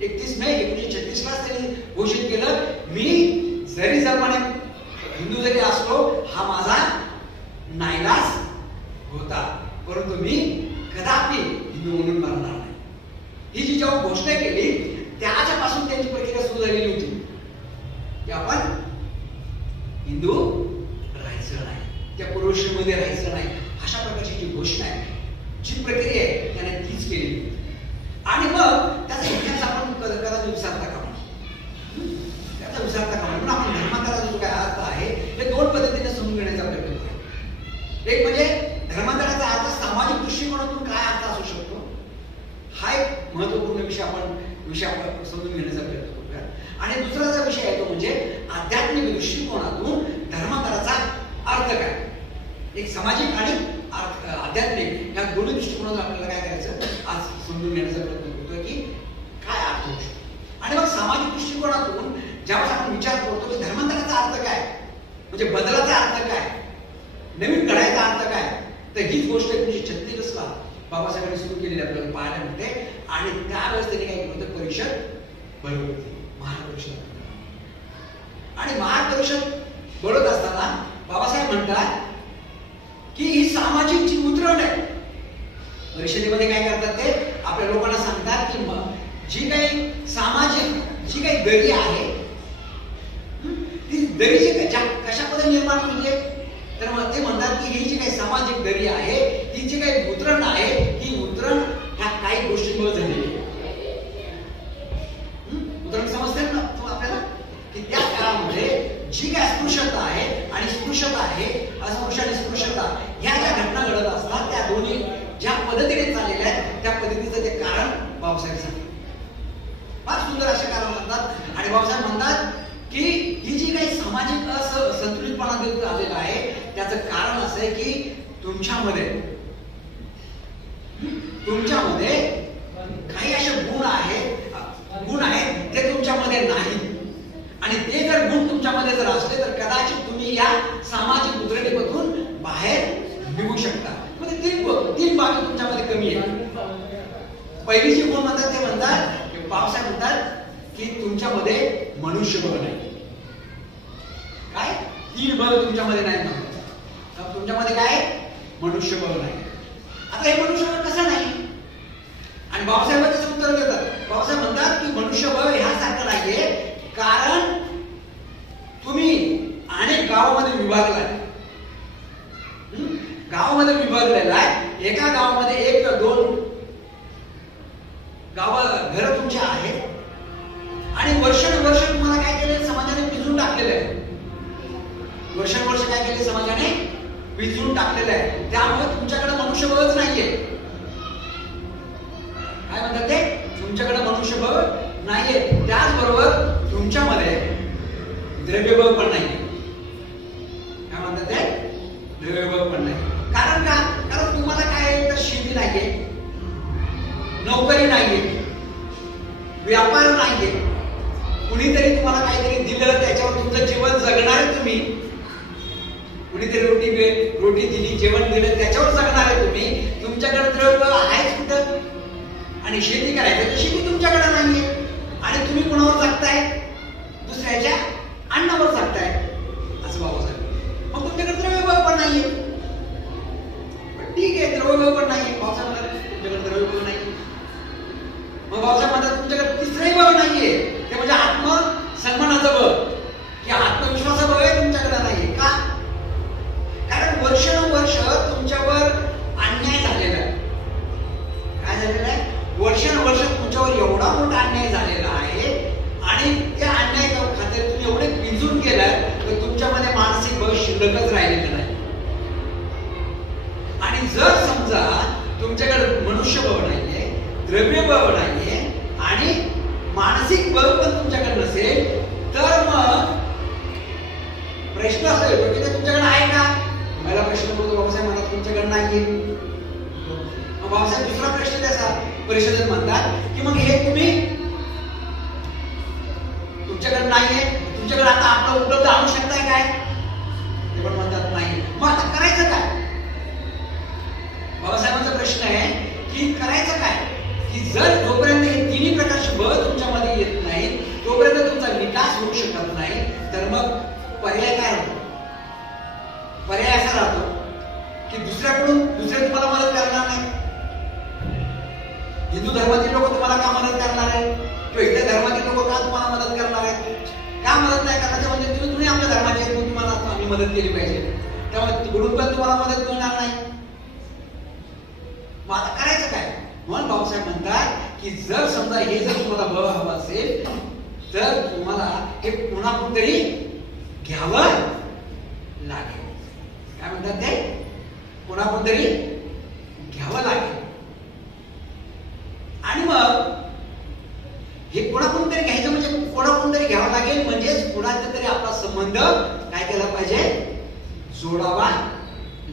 31 मे 1936ला त्यांनी घोषित केलं, मी जरी जन्माने हिंदू जरी असलो, हा माझा नाईलाज होता, परंतु मी कदापि हिंदू म्हणून मरणार नाही. ही जी जेव्हा घोषणा केली त्याच्यापासून त्यांची प्रक्रिया सुरू झालेली होती की आपण हिंदू राहायचं नाही, त्या पूर्वश्रीमध्ये राहायचं नाही. अशा प्रकारची जी घोषणा आहे, जी प्रक्रिया आहे, त्याने तीच केली. आणि मग त्याचा इतिहास आपण कदाचित विसरता कामा त्याचा विसरता कामा म्हणून आपण धर्मांतराचा जो काय अर्थ आहे हे 2 पद्धतीने समजून घेण्याचा प्रयत्न करतो. एक म्हणजे विषय आपण समजून घेण्याचा प्रयत्न करूया. आणि दुसरा जो विषय आहे तो म्हणजे आध्यात्मिक दृष्टिकोनातून धर्मांतराचा अर्थ काय. एक सामाजिक आणि आध्यात्मिक या दोन्ही दृष्टिकोनातून आपल्याला काय करायचं आज समजून घेण्याचा प्रयत्न करतोय की काय अर्थ होऊ शकतो. आणि मग सामाजिक दृष्टिकोनातून ज्यावेळेस आपण विचार करतो की धर्मांतराचा अर्थ काय, म्हणजे बदलाचा अर्थ काय, नवीन घडायचा अर्थ काय, तर हीच गोष्ट 1936 ला बाबासाहेबांनी सुरू केलेली आपल्याला पाहायला मिळते. आणि त्यावेळेस त्यांनी काय केलं होतं, परिषद भरवली होती, महापरिषद. आणि महापरिषद बोलत असताना बाबासाहेब म्हणतात की ही सामाजिक जी उतरण आहे. परिषदेमध्ये काय करतात ते आपल्या लोकांना सांगतात की जी काही सामाजिक जी काही दरी आहे ती दरी कशा पद्धतीने निर्माण म्हणजे, तर मग ते म्हणतात की ही जी काही सामाजिक दरी आहे ही जी काही उतरण आहे ही उतरण ह्या काही गोष्टींमुळे झालेली आहे. उतरण समजते ना आपल्याला की त्या काळामध्ये जी काही अस्पृश्यता आहे आणि स्पृश्यता आहे, अस्पृश्य आणि स्पृश्यता ह्या ज्या घटना घडत असतात त्या दोन्ही ज्या पद्धतीने चाललेल्या आहेत त्या पद्धतीचं ते कारण बाबासाहेब सांगतात. फार सुंदर असे कारण म्हणतात. आणि बाबासाहेब म्हणतात की ही जी काही सामाजिक असंतुलितपणा आलेला आहे त्याचं कारण असं आहे की तुमच्यामध्ये काही असे गुण आहेत ते तुमच्यामध्ये नाही. आणि ते जर गुण तुमच्यामध्ये जर असले तर कदाचित तुम्ही या सामाजिक उतरणीमधून बाहेर निघू शकता. म्हणजे तीन बाबी तुमच्यामध्ये कमी आहे. पहिली जी गुण म्हणतात ते म्हणतात की बाबासाहेब म्हणतात की तुमच्यामध्ये मनुष्यबळ नाही. काय 3 बळ तुमच्यामध्ये नाही म्हणतात. तुमच्यामध्ये काय मनुष्यबळ नाही. आता हे मनुष्यबळ कसं नाही. आणि बाबासाहेब त्याचं उत्तर देतात. बाबासाहेब म्हणतात की मनुष्यबळ ह्यासारखं नाहीये कारण तुम्ही अनेक गावामध्ये विभागलाय. गावामध्ये विभागलेला आहे. एका गावामध्ये 1-2 घर तुमचे आहेत आणि वर्षानुवर्ष तुम्हाला काय केले समाजाने पिजून टाकलेलं आहे. वर्षानुवर्ष काय केले समाजाने पिजून टाकलेलं आहे. त्यामुळे तुमच्याकडे मनुष्यबळच नाहीये. काय म्हणतात ते तुमच्याकडे मनुष्यबळ नाहीये. त्याचबरोबर तुमच्यामध्ये द्रव्यबळ पण नाही. काय म्हणतात ते द्रव्यबळ पण नाही. कारण का, कारण तुम्हाला काय तर शेती नाहीये, नोकरी नाहीये, व्यापार नाहीये. कुणीतरी तुम्हाला काहीतरी दिलं त्याच्यावर तुमचं जीवन जगणार तुम्ही. कुणीतरी रोटी दिली, जेवण दिलं त्याच्यावर जगणार तुम्ही. तुमच्याकडे द्रव्यबळ आहेच कुठं. आणि शेती करायचं तर शेती तुमच्याकडे नाहीये. आणि तुम्ही कोणावर जगताय, दुसऱ्याच्या अन्नावर जगताय असं बाबासाहेब. मग तुमच्याकडे द्रव्यबळ पण नाहीये. ठीक आहे द्रव्यबळ पण नाहीये. बाबासाहेब म्हणतात तुमच्याकडे द्रव्यबळ नाही. मग बाबासाहेब म्हणतात तुमच्याकडे तिसरंही बळ नाहीये. ते म्हणजे आत्मसन्मानाचं बळ की आत्मविश्वासाचं बळ आहे तुमच्याकडे नाहीये. का, कारण वर्षानुवर्ष तुमच्यावर अन्याय झालेला आहे. काय झालेला आहे, वर्षानुवर्ष तुमच्यावर एवढा मोठा अन्याय झालेला आहे. आणि त्या अन्याय खात्यात तुम्ही एवढे पिंजून गेलात तर तुमच्यामध्ये मानसिक बळ शिल्लकच राहिलेलं नाही. आणि जर समजा तुमच्याकडे मनुष्यबळ नाहीये, द्रव्यबळ नाहीये आणि मानसिक बळ पण तुमच्याकडे नसेल तर मग प्रश्न असा येतो की ते तुमच्याकडे आहे का. मला प्रश्न पडतो बाबासाहेब म्हणतात तुमच्याकडे नाहीये. मग बाबासाहेब दुसरा प्रश्न त्याचा परिषदेत म्हणतात की मग हे तुम्ही तुमच्याकडे नाहीये, तुमच्याकडे आता आपलं उपलब्ध आणू शकताय काय. ते पण म्हणतात नाही. मग आता करायचं काय. बाबासाहेबांचा प्रश्न आहे की करायचं काय, की जर जोपर्यंत हे तिन्ही प्रकारचे बळ तुमच्यामध्ये येत नाही तोपर्यंत तुमचा विकास होऊ शकत नाही. तर मग पर्याय काय होतो. पर्याय असा राहतो की दुसरे तुम्हाला मदत करणार नाही. हिंदू धर्मातील लोक तुम्हाला का मदत करणार आहेत किंवा इतर धर्मातील लोक का तुम्हाला मदत करणार आहेत. का मदत नाही करणार, म्हणजे तुम्ही आमच्या धर्माचे आहेत, तुम्हाला आम्ही मदत केली पाहिजे. त्यामुळे तिकडून पण तुम्हाला मदत मिळणार नाही. मग आता करायचं काय. म्हणून बाबासाहेब म्हणतात की जर समजा हे जर तुम्हाला बळ हवं असेल तर तुम्हाला हे पुन्हा कुठेतरी घ्यावं लागेल. काय म्हणतात ते पुन्हा कुठेतरी घ्यावं लागेल. आणि मग कोणाचा तरी आपला संबंध काय केला पाहिजे, जोडावा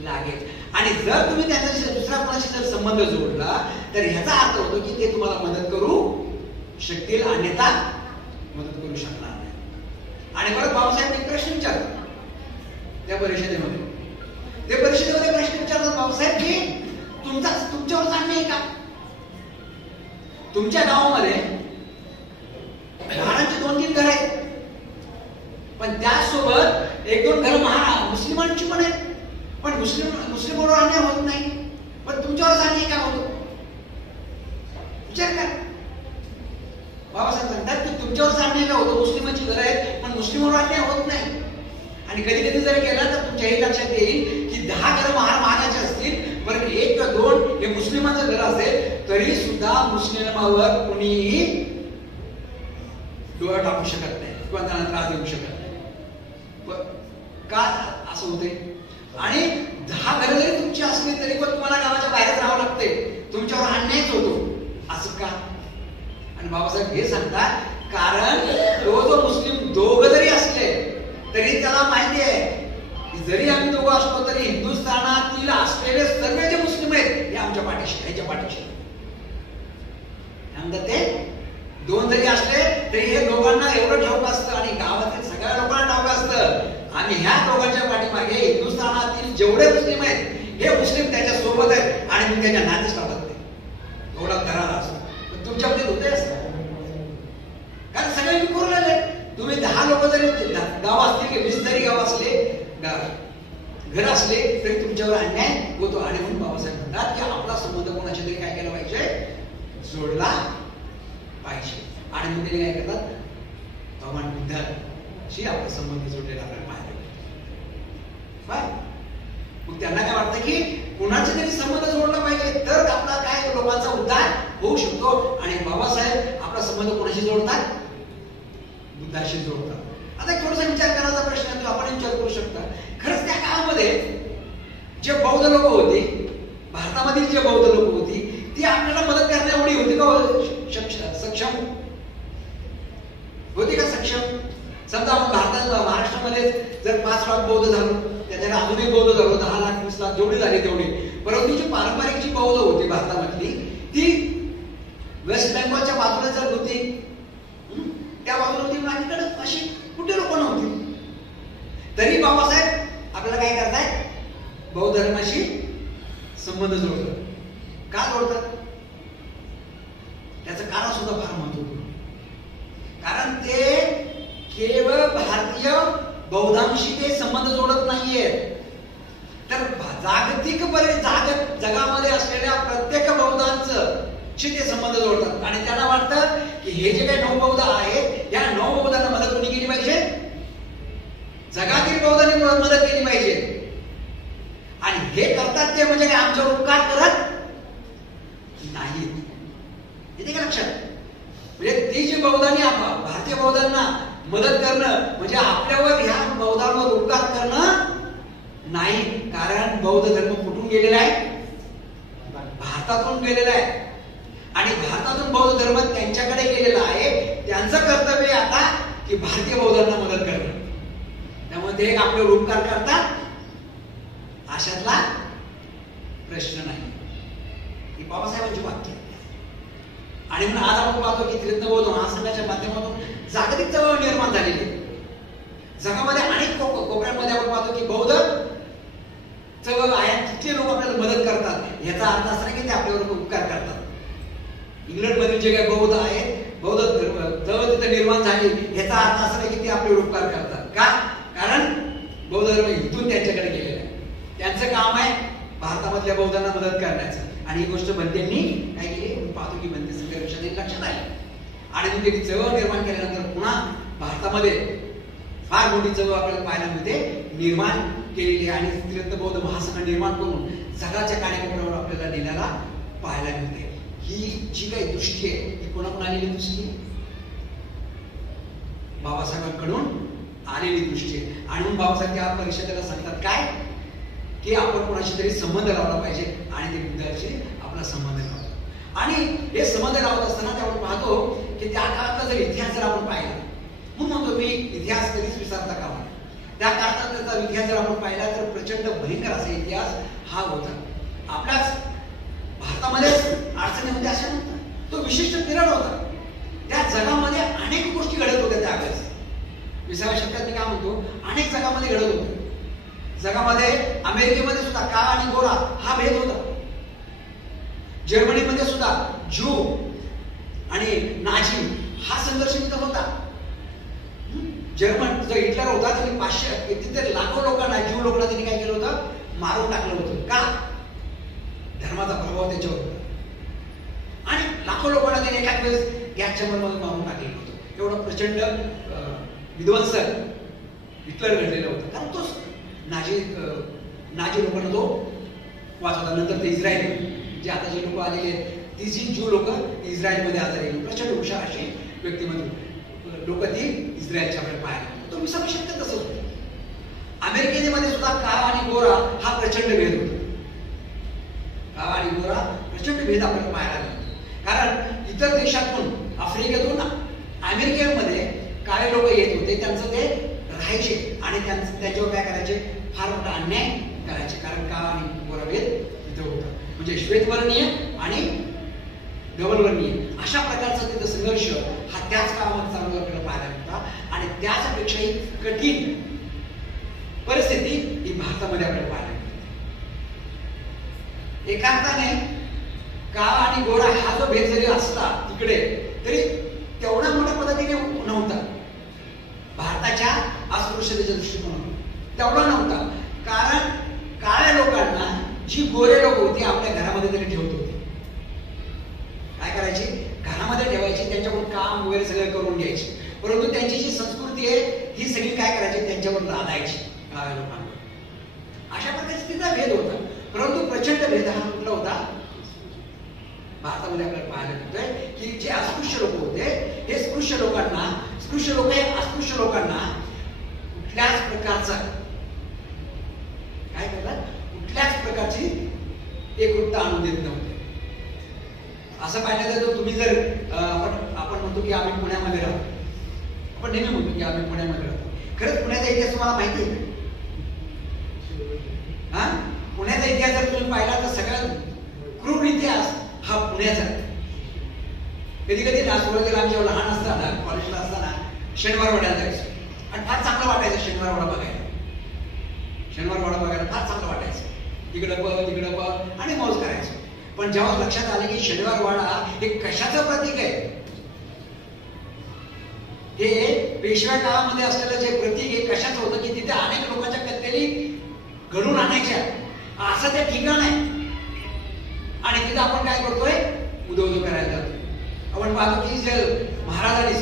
लागेल. आणि जर तुम्ही त्याच्याशी दुसऱ्या कोणाशी जर संबंध जोडला तर ह्याचा अर्थ होतो की ते तुम्हाला मदत करू शकतील, अन्यथा मदत करू शकणार नाही. आणि परत बाबासाहेब एक प्रश्न विचारतात त्या परिषदेमध्ये. ते परिषदेमध्ये प्रश्न विचारतात बाबासाहेब की तुमच्यावर अन्याय आहे का? तुमच्या गावामध्ये महाराजांची 2-3 घरं आहेत, पण त्यासोबत 1-2 घरं मुस्लिमांची पण आहेत, पण मुस्लिमवर अन्याय होत नाही, पण तुमच्यावर अन्याय का होतो? विचार करा. बाबासाहेब सांगतात की तुमच्यावर अन्याय का होतो, मुस्लिमांची घरं आहेत पण मुस्लिमवर अन्याय होत नाही. आणि कधी कधी जर केला तर तुमच्या हे लक्षात येईल की 10 घरं महाराजांची असतील, पण 1 किंवा 2 हे मुस्लिमांचं घर असेल, तरी सुद्धा मुस्लिमावर कुणीही डोळा टाकू शकत नाही किंवा त्यांना त्रास देऊ शकत नाही. का असं होते? आणि 10 घरं जरी तुमची असली तरी पण तुम्हाला गावाच्या बाहेर राहावं लागते, तुमच्यावर अन्यायच होतो. असं का? आणि बाबासाहेब हे सांगतात कारण तो जो मुस्लिम दोघं जरी असले तरी त्याला माहिती आहे की जरी आम्ही दोघं असलो तरी हिंदुस्थानातील असलेले सर्व जे मुस्लिम आहेत हे आमच्या पाठीशी, ह्याच्या पाठीशी. म्हणतात ते 2 जरी असले तरी हे दोघांना एवढं ठाऊक असतं आणि गावातील सगळ्या लोकांना ठाऊक असतं आणि ह्या दोघांच्या पाठीमागे हिंदुस्थानातील जेवढे मुस्लिम आहेत हे मुस्लिम त्याच्या सोबत आहेत आणि मी त्याच्या नातीच लावत नाही, एवढा करार असतो. पण तुमच्या मध्ये होते असं, कारण सगळे विखुरलेले. तुम्ही 10 लोक जरी गाव असले की 20 जरी गाव असले, घर असले तरी तुमच्यावर अन्याय होतो. आणि म्हणून बाबासाहेब म्हणतात की आपला संबंध कोणाशी तरी काय केला पाहिजे, जोडला पाहिजे. आणि मग ते काय करतात, भगवान बुद्धाशी आपला संबंध जोडलेला आपल्याला पाहायला मिळतो. मग त्यांना काय वाटतं की कुणाशी तरी संबंध जोडला पाहिजे तर आपला काय लोकांचा उद्धार होऊ शकतो. आणि बाबासाहेब आपला संबंध कोणाशी जोडतात, बुद्धाशी जोडतात. आता एक थोडासा विचार करायचा प्रश्न आहे, आपण विचार करू शकता. खरंच त्या काळामध्ये जे बौद्ध लोक होती, भारतामधील जे बौद्ध लोक होती, ती आपल्याला मदत करण्या एवढी होती का सक्षम होती का सक्षम? समजा आपण भारतात महाराष्ट्रामध्ये जर 5 लाख बौद्ध झालो, त्याच्याने अजूनही बौद्ध झालो 10 लाख 20 लाख जेवढी झाली तेवढी, परंतु जी पारंपरिक जी बौद्ध होती भारतामधली ती वेस्ट बेंगॉलच्या बाजूला जर होती, त्या बाजूला होती, माझ्याकडे अशी कुठे लोक नव्हती, तरी बाबासाहेब आपल्याला काय करतायत, बौद्ध धर्माशी संबंध जोडतात. का जोडतात? त्याचं कारण सुद्धा फार महत्वपूर्ण. कारण ते केवळ भारतीय बौद्धांशी ते संबंध जोडत नाहीयेत, तर जागतिक जगामध्ये असलेल्या प्रत्येक बौद्धांचं ते संबंध जोडतात. आणि त्यांना वाटतं की हे जे काही 9 बौद्ध आहेत, या 9 बौद्धांना मदत कोणी केली पाहिजे, जगातील बौद्धांनी मदत केली पाहिजे. आणि हे करतात ते म्हणजे काय, आमच्यावर उपकार करत नाहीत. येते का लक्षात? म्हणजे ती जी बौद्धांनी भारतीय बौद्धांना मदत करणं म्हणजे आपल्यावर ह्या बौद्धांवर उपकार करणं नाही. कारण बौद्ध धर्म कुठून गेलेला आहे, भारतातून गेलेला आहे. आणि भारतातून बौद्ध धर्म त्यांच्याकडे गेलेला आहे. त्यांचं कर्तव्य आता की भारतीय बौद्धांना मदत करणं. त्यामुळे ते आपल्यावर उपकार करतात अशातला प्रश्न नाही. ही बाबासाहेबांची वाक्य. आणि म्हणून आज आपण पाहतो की त्रिरत्न बौद्ध महासंघाच्या माध्यमातून जागतिक चळवळ निर्माण झालेली आहे. जगामध्ये अनेक कोपऱ्यांमध्ये आपण पाहतो की बौद्ध चळवळ आहे, तिथले लोक आपल्याला मदत करतात. याचा अर्थ असा नाही की ते आपल्यावर उपकार करतात. इंग्लंड मधील जे काही बौद्ध आहेत, बौद्ध चळवळ तिथे निर्माण झाली, याचा अर्थ असा नाही की ते आपल्यावर उपकार करतात. का? कारण बौद्ध धर्म इथून त्यांच्याकडे गेलेला आहे. त्यांचं काम आहे भारतामधल्या बौद्धांना मदत करण्याचं. आणि ही गोष्ट बनतेंनी काय केली, पाहतो की बनते लक्षात आले. आणि मग त्यांनी चळवळ निर्माण केल्यानंतर पुन्हा भारतामध्ये फार मोठी चळवळ आपल्याला पाहायला मिळते, निर्माण केलेली. आणि त्रिरत्न बौद्ध महासंघ निर्माण करून जगाच्या कानाकोपऱ्यावर आपल्याला नेण्याला पाहायला मिळते. ही जी काही दृष्टी आहे ती कोणाकडून आलेली दृष्टी आहे, बाबासाहेबांकडून आलेली दृष्टी आहे. आणि म्हणून बाबासाहेब त्या परिषदेला सांगतात काय की आपण कोणाशी तरी संबंध लावला पाहिजे. आणि ते बुद्धाशी आपला संबंध लावतो. आणि हे संबंध लावत असताना आपण पाहतो की त्या काळातला जर इतिहास जर आपण पाहिला म्हणून म्हणतो मी इतिहास कधीच विसरता कामा नये. त्या काळात त्याचा इतिहास जर आपण पाहिला तर प्रचंड भयंकर असा इतिहास हा होता. आपल्याच भारतामध्येच अडचणीमध्ये अशा नव्हता. तो विशिष्ट पिरियड होता. त्या जगामध्ये अनेक गोष्टी घडत होत्या त्यावेळेस. 20व्या शतकात मी काय म्हणतो, अनेक जगामध्ये घडत होत्या. जगामध्ये अमेरिकेमध्ये सुद्धा काळा आणि गोरा हा भेद होता. जर्मनीमध्ये सुद्धा ज्यू आणि नाझी हा संघर्ष तिथं होता. जर्मन जो हिटलर होता त्यांनी 500 तिथे लाखो लोकांना, ज्यू लोकांना त्यांनी काय केलं होतं, मारून टाकलं होतं. का? धर्माचा प्रभाव त्याच्यावर होता. आणि लाखो लोकांना त्यांनी एकाच वेळेस गॅस चेंबरमध्ये मारून टाकलेलं होतं. एवढं प्रचंड विध्वंस हिटलर घडलेलं होतं. कारण तो नाझी लोकांना तो वाचवला. नंतर ते इस्रायल जे आता जे लोक आलेले आहेत, ती जी ज्यू लोक इस्रायलमध्ये आलेली, प्रचंड हुशार अशी व्यक्तिमत्व लोक ती इस्रायलच्या कडे पाहायला. तो 20व्या शतकात तसंच होतं. अमेरिकेमध्ये सुद्धा काळा आणि गोरा हा प्रचंड भेद होता. काळा आणि गोरा प्रचंड भेद आपल्याला पाहायला मिळतो. कारण इतर देशातून, आफ्रिकेतून अमेरिकेमध्ये काळे लोक येत होते. त्यांचं ते राहायचे आणि त्यांच्यावर काय करायचे, फार मोठा अन्याय करायचे. कारण काळा आणि गोरा भेद तिथं होता. म्हणजे श्वेतवर्णीय आणि धवलवर्णीय अशा प्रकारचा तिथं संघर्ष हा त्याच काळामध्ये चालू आपल्याला पाहायला मिळता. आणि त्याच्यापेक्षाही कठीण परिस्थिती ही भारतामध्ये आपल्याला पाहायला मिळते. एकांताने काळा आणि गोरा हा जो भेद जरी असला तिकडे, तरी तेवढा मोठ्या पद्धतीने नव्हता. भारताच्या अस्पृश्यतेच्या दृष्टिकोनातून तेवढा नव्हता. कारण काळ्या लोकांना जी गोरे लोक होती आपल्या घरामध्ये तरी ठेवत होते. काय करायची, घरामध्ये ठेवायची, त्यांच्याकडून काम वगैरे सगळं करून घ्यायचे. परंतु त्यांची जी संस्कृती आहे ही सगळी काय करायची, त्यांच्यावर लादायची काळ्या लोकांवर. अशा प्रकारचा तिथला भेद होता. परंतु प्रचंड भेद हा कुठला होता, भारतामध्ये आपल्याला पाहायला मिळतोय की जे अस्पृश्य लोक होते हे स्पृश्य लोकांना, स्पृश्य लोक हे अस्पृश्य लोकांना कुठल्याच प्रकारचा काय करतात, कुठल्याच प्रकारची एकरूपता आणून देत नव्हते. असं पाहिलं तर तुम्ही जर आपण म्हणतो की आम्ही पुण्यामध्ये राहतो, आपण नेहमी म्हणतो की आम्ही पुण्यामध्ये राहतो. खरंच पुण्याचा इतिहास तुम्हाला माहिती आहे? हा, पुण्याचा इतिहास जर तुम्ही पाहिला तर सगळ्यात क्रूर इतिहास हा पुण्याचा. कधी कधी ना सुरुवातीला आमच्या लहान असताना, कॉलेजला असताना शनिवार वाड्याला जायचो आणि फार चांगलं वाटायचं शनिवार वाडा बघायला. शनिवार वाडा बघायला फार चांगलं वाटायचं. तिकडं बघ आणि मौज करायचो. पण जेव्हा लक्षात आलं की शनिवार वाडा हे कशाचं प्रतीक आहे, हे पेशव्या काळामध्ये असलेलं जे प्रतीक हे कशाचं होतं की तिथे अनेक लोकांच्या कत्तली घडून आणायच्या, असं ते ठिकाण आहे. आणि तिथे आपण काय करतोय, उदो करायला जातो. आपण पाहतो की महाराजांनी,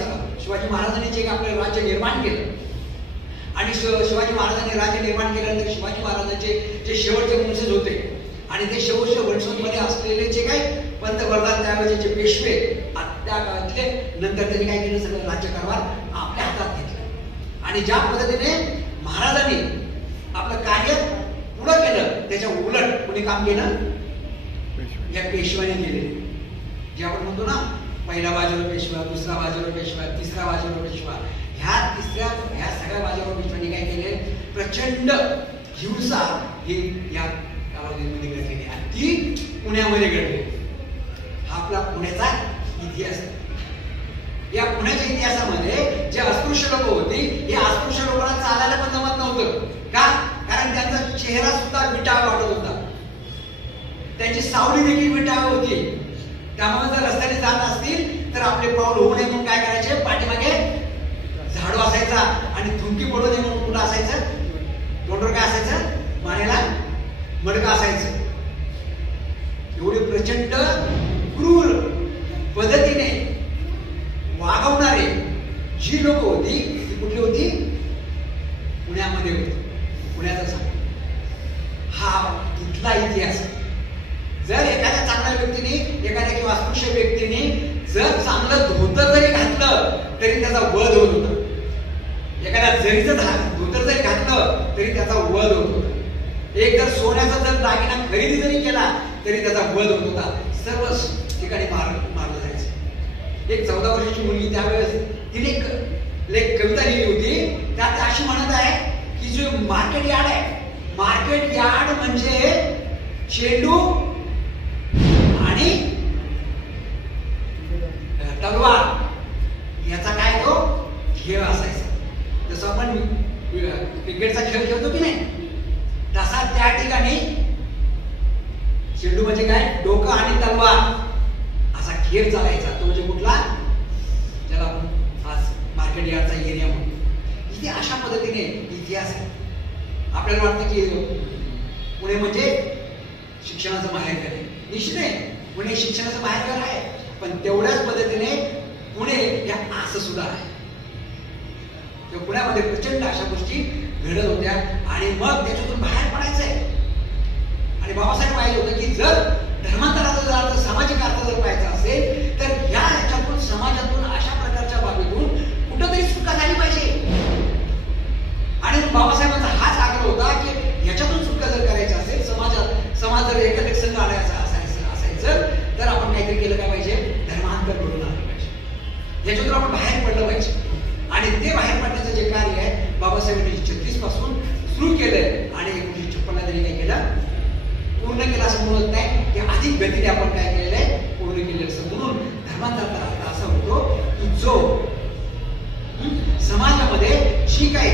शिवाजी महाराजांनी जे आपलं राज्य निर्माण केलं आणि शिवाजी महाराजांनी राज्य निर्माण केल्यानंतर शिवाजी महाराजांचे जे शेवटचे वंशज होते आणि ते शेवटच्या वंशजमध्ये असलेले जे काही पंतप्रधान त्यावेळेचे जे पेशवे त्या काळातले, नंतर त्यांनी काय केलं, सगळं राज्यकारभार आपल्या हातात घेतला. आणि ज्या पद्धतीने महाराजांनी आपलं कार्य पुढं केलं त्याच्या उलट कोणी काम केलं, या पेशव्याने केले. जे आपण म्हणतो ना, पहिला बाजीराव पेशवा, दुसरा बाजीराव पेशवा, तिसरा बाजीराव पेशवा, ह्या सगळ्या बाजीराव पेशव्यांनी काय केले, प्रचंड हिंसा ही या कालावधीमध्ये घडलेली आणि ती पुण्यामध्ये घडली. हा आपला पुण्याचा इतिहास आहे. या पुण्याच्या इतिहासामध्ये जे अस्पृश्य लोक होती, हे अस्पृश्य लोकांना चालायला पण जमत नव्हतं. का? कारण त्यांचा चेहरा सुद्धा विटाळ वाटत होता, त्यांची सावली देखील विटाळ होती. त्यामुळे जर रस्त्याने जात असतील तर आपले पाऊल होऊ नये म्हणून काय करायचे, पाठीमागे झाडू असायचा आणि थुंकी पडू नये म्हणून कुठं असायचं, तोंडवर काय असायचं, मानेला मडकं असायचं. एवढी प्रचंड क्रूर पद्धतीने वागवणारे जी लोक होती ती कुठली होती, पुण्यामध्ये होती. पुण्याचा सांग हा तिथला इतिहास. जर एखाद्या चांगल्या व्यक्तीने, एखाद्या किंवा अस्पृश्य व्यक्तीने जर चांगलं धोतर जरी घातलं तरी त्याचा वध होत होता. एखाद्या जरीचं धोतर जरी घातलं तरी त्याचा वध होत होता. एक जर सोन्याचा जर दागिना खरेदी जरी केला तरी त्याचा वध होत होता. सर्व ठिकाणी मारलं जायचं. एक 14 वर्षाची मुलगी त्यावेळेस तिने कविता लिहिली होती, त्यात अशी म्हणत आहे की जो मार्केट यार्ड आहे, मार्केट यार्ड म्हणजे चेंडू आणि तलवार याचा काय तो खेळ असायचा. जसं आपण क्रिकेटचा खेळ खेळतो की नाही, तसा त्या ठिकाणी चेंडू म्हणजे काय, डोकं आणि तलवार असा खेळ चालायचा. तो म्हणजे कुठला, ज्याला आज मार्केट यार्डचा एरिया म्हणून. इथे अशा पद्धतीने इतिहास आहे. आपल्याला वाटतं की पुणे म्हणजे शिक्षणाचं माहेरघर आहे. निश्चित आहे, पुणे शिक्षणाचं माहेरघर आहे, पण तेवढ्याच पद्धतीने पुणे या असं सुद्धा आहे. पुण्यामध्ये प्रचंड अशा गोष्टी घडत होत्या आणि मग त्याच्यातून बाहेर पडायचंय. आणि बाबासाहेब पाहिजे होतं की जर धर्मांतराचा जर अर्थ, सामाजिक अर्थ जर पाहायचा असेल तर ह्याच्यातून, समाजातून, अशा प्रकारच्या बाबीतून कुठंतरी सुटका झाली पाहिजे. आणि बाबासाहेबांचा हाच आग्रह होता की ह्याच्यातून सुटका जर करायची असेल, समाज जर एकत्रित संघ आणायचा असायचं तर आपण काहीतरी केलं काय पाहिजे, धर्मांतर घडून आणलं पाहिजे, ह्याच्यातून आपण बाहेर पडलं पाहिजे. आणि ते बाहेर पडण्याचं जे कार्य आहे बाबासाहेबांनी 36 पासून सुरू केलंय आणि 1956 त्यांनी काय केलं, पूर्ण केलं असं म्हणत नाही, की अधिक गतीने आपण काय केलेलं आहे, पूर्ण केलेलं असं. म्हणून धर्मांतराचा अर्थ असा होतो की जो समाजामध्ये जी काही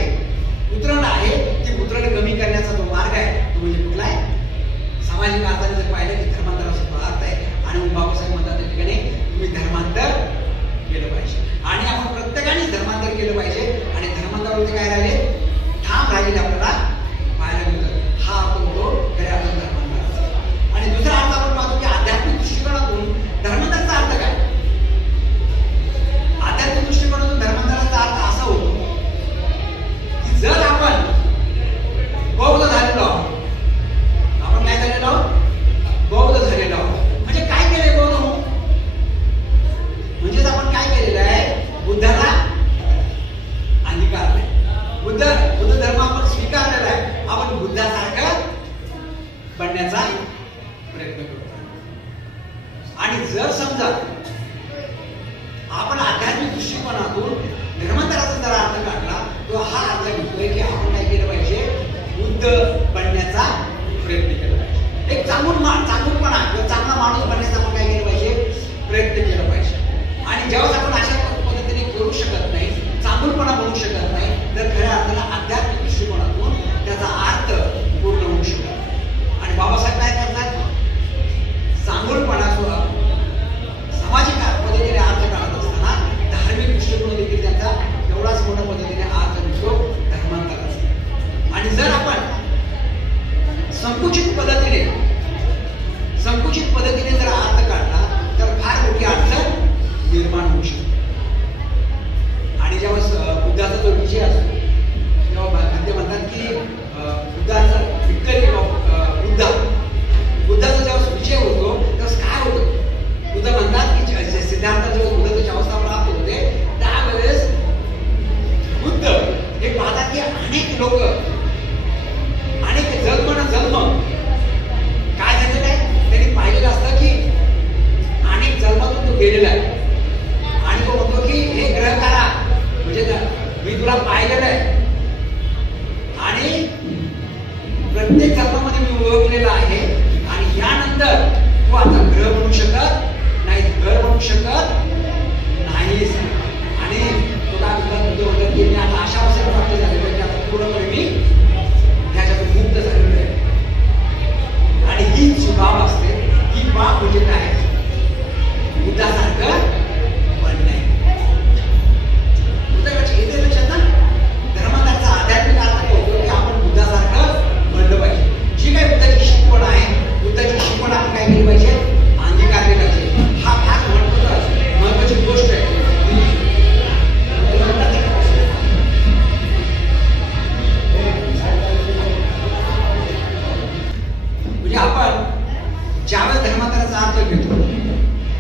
उतरण आहे ती उतरण कमी करण्याचा जो मार्ग आहे तो म्हणजे कुठला आहे, सामाजिक अर्थाने जर पाहिलं की धर्मांतराचा अर्थ आहे. आणि मग बाबासाहेब म्हणतात त्या ठिकाणी तुम्ही धर्मांतर केलं पाहिजे आणि आपण प्रत्येकाने धर्मांतर केलं पाहिजे. आणि धर्मांतरावरती काय राहिले, ठाम राहिलेले आपल्याला पाहायला मिळतं. हा आपण तो खऱ्या अर्थाने धर्मांतराचा. आणि दुसरा अर्थ आपण पाहतो की आध्यात्मिक दृष्टिकोनातून धर्मांतराचा अर्थ काय. आध्यात्मिक दृष्टिकोनातून धर्मांतराचा अर्थ असा होतो की जर आपण बौद्ध झालेलो आहोत, आपण काय झालेलो आहोत, बौद्ध झालेलो आहोत, म्हणजे काय केलंय बौद्ध म्हणून, म्हणजेच आपण काय केलेलं आहे, बुद्धाला अंगीकारलंय. बुद्ध धर्म आपण स्वीकारलेला आहे. आपण बुद्धासारखं बनण्याचा प्रयत्न करतो. आणि जर समजा आपण आध्यात्मिक दृष्टिकोनातून धर्मांतराचा जर अर्थ काढला तो हा अर्थ घेतोय की आपण काय केलं पाहिजे, बुद्ध बनण्याचा प्रयत्न केला पाहिजे. एक चांगुलपणा किंवा चांगला माणूस बनण्याचा आपण काय केलं पाहिजे, प्रयत्न केला पाहिजे. आणि जेव्हा आपण अशा पद्धतीने करू शकत नाही, चांगुलपणा बनवू शकत नाही, तर खऱ्या अर्थाला आध्यात्मिक दृष्टिकोनातून त्याचा अर्थ पूर्ण होऊ शकतो. आणि बाबासाहेब काय करतात, चांगुलपणा सामाजिक पद्धतीने अर्थ काढत असताना धार्मिक दृष्टिकोन देखील त्यांचा तेवढाच मोठ्या पद्धतीने अर्थ निघतो धर्मांतराचा. आणि जर आपण संकुचित पद्धतीने जर अर्थ काढला तर फार मोठी अडचण निर्माण होऊ शकते. आणि जेव्हा बुद्धाचा जो विजय असतो तेव्हा ते म्हणतात की बुद्धाचा विक्टरी ऑफ बुद्धाचा जेव्हा विजय होतो तेव्हा काय होतं, बुद्ध म्हणतात की सिद्धार्थ जेव्हा बुद्धाच्या अवस्था प्राप्त होते त्यावेळेस बुद्ध हे पाहतात की अनेक लोक, अनेक जन्म काय झालेलं आहे, त्यांनी पाहिलेलं असतं की अनेक जन्मातून तो गेलेला आहे. आणि तो म्हणतो की हे ग्रह करा, म्हणजे मी तुला पाहिलेलं आहे आणि प्रत्येक जन्मामध्ये मी ओळखलेलं आहे. आणि यानंतर तू आता ग्रह बनू शकत नाही, घर बनू शकत नाहीस. आणि तुला म्हणतो की मी आता अशा अवस्थेला प्राप्त झालेलो की आता पूर्णपणे मी ह्याच्यातून मुक्त झालेलो आहे. आणि ही जी बाब असते, ही बाब म्हणजे काय, बुद्धासारखं बनणे. येते लक्षात ना, धर्मांतराचा आध्यात्मिक अर्थ होतो की आपण बुद्धासारखं बनलं पाहिजे. जी काही बुद्धाची शिकवण आहे, बुद्धाची शिकवण आपण काय केली पाहिजे, अंगीकारली पाहिजे. हा फार महत्वाची गोष्ट आहे. म्हणजे आपण ज्यावेळेस धर्मांतराचा अर्थ घेतो,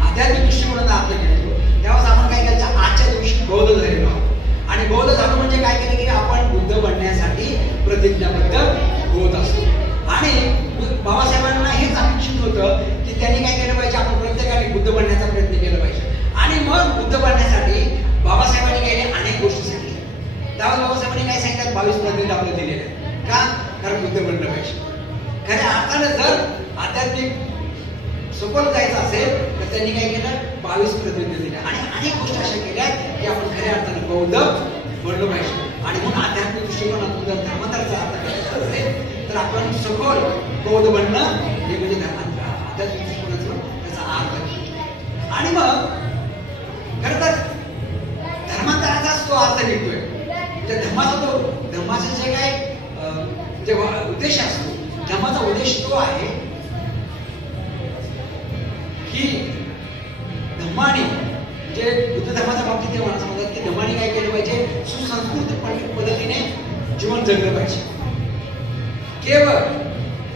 आध्यात्मिक दृष्टिकोनाचा अर्थ घेतो, त्यावेळेस आपण काय करायचं, आजच्या दिवशी बौद्ध झालेलो आहोत. आणि बौद्ध झालो म्हणजे काय केलं की आपण बुद्ध बनण्यासाठी प्रतिज्ञाबद्ध होत असतो. आणि बाबासाहेबांना हेच अपेक्षित होतं की त्यांनी काय केलं पाहिजे, आपण प्रत्येकाने बुद्ध बनण्याचा प्रयत्न केला पाहिजे. आणि मग बुद्ध बनण्यासाठी बाबासाहेबांनी केले अनेक गोष्टी सांगितल्या. त्यावेळेस बाबासाहेबांनी काय सांगितलं, 22 प्रतिनिधी आपल्याला दिलेले आहेत. का? कारण बुद्ध बनलं पाहिजे. खऱ्या अर्थानं जर आध्यात्मिक सखोल जायचं असेल तर त्यांनी काय केलं, 22 प्रतिनिधी दिले आणि अनेक गोष्टी अशा केल्या की आपण खऱ्या अर्थानं बौद्ध बनलो पाहिजे. आणि म्हणून आध्यात्मिक दृष्टिकोनातून जर धर्मांतराचा अर्थ करायचा असेल तर आपण सखोल बौद्ध बनणं हे म्हणजे आध्यात्मिक दृष्टिकोनातून त्याचा अर्थ. आणि मग खरं तर धर्मांतराचाच तो अर्थ निघतोय. म्हणजे धर्माचं जे काय जे उद्देश असतो, धर्माचा उद्देश तो आहे की धम्माने, म्हणजे बुद्ध धर्माच्या बाबतीत ते म्हणत सांगतात की धम्माने काय केलं पाहिजे, सुसंस्कृत पद्धतीने जीवन जगलं पाहिजे. केवळ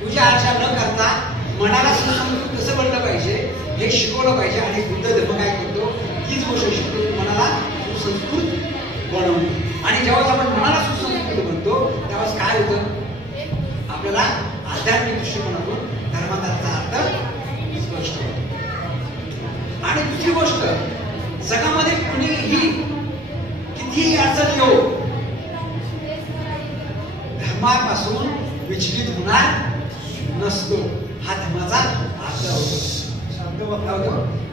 पूजा अर्चा न करता मनाला सुसंस्कृत कसं बनलं पाहिजे हे शिकवलं पाहिजे. आणि बुद्ध धर्म काय करतो, तीच गोष्ट शिकतो, मनाला सुसंस्कृत बनवतो. आणि जेव्हा आपण मनाला सुसंस्कृत बनतो तेव्हा काय होतं, आपल्याला आध्यात्मिक दृष्टिकोनातून धर्मांतराचा अर्थ स्पष्ट होतो. आणि दुसरी गोष्ट, जगामध्ये कुणीही कितीही अडचण येऊ धर्मापासून विचलित होणार नसतो. हा धर्माचा अर्थ होतो.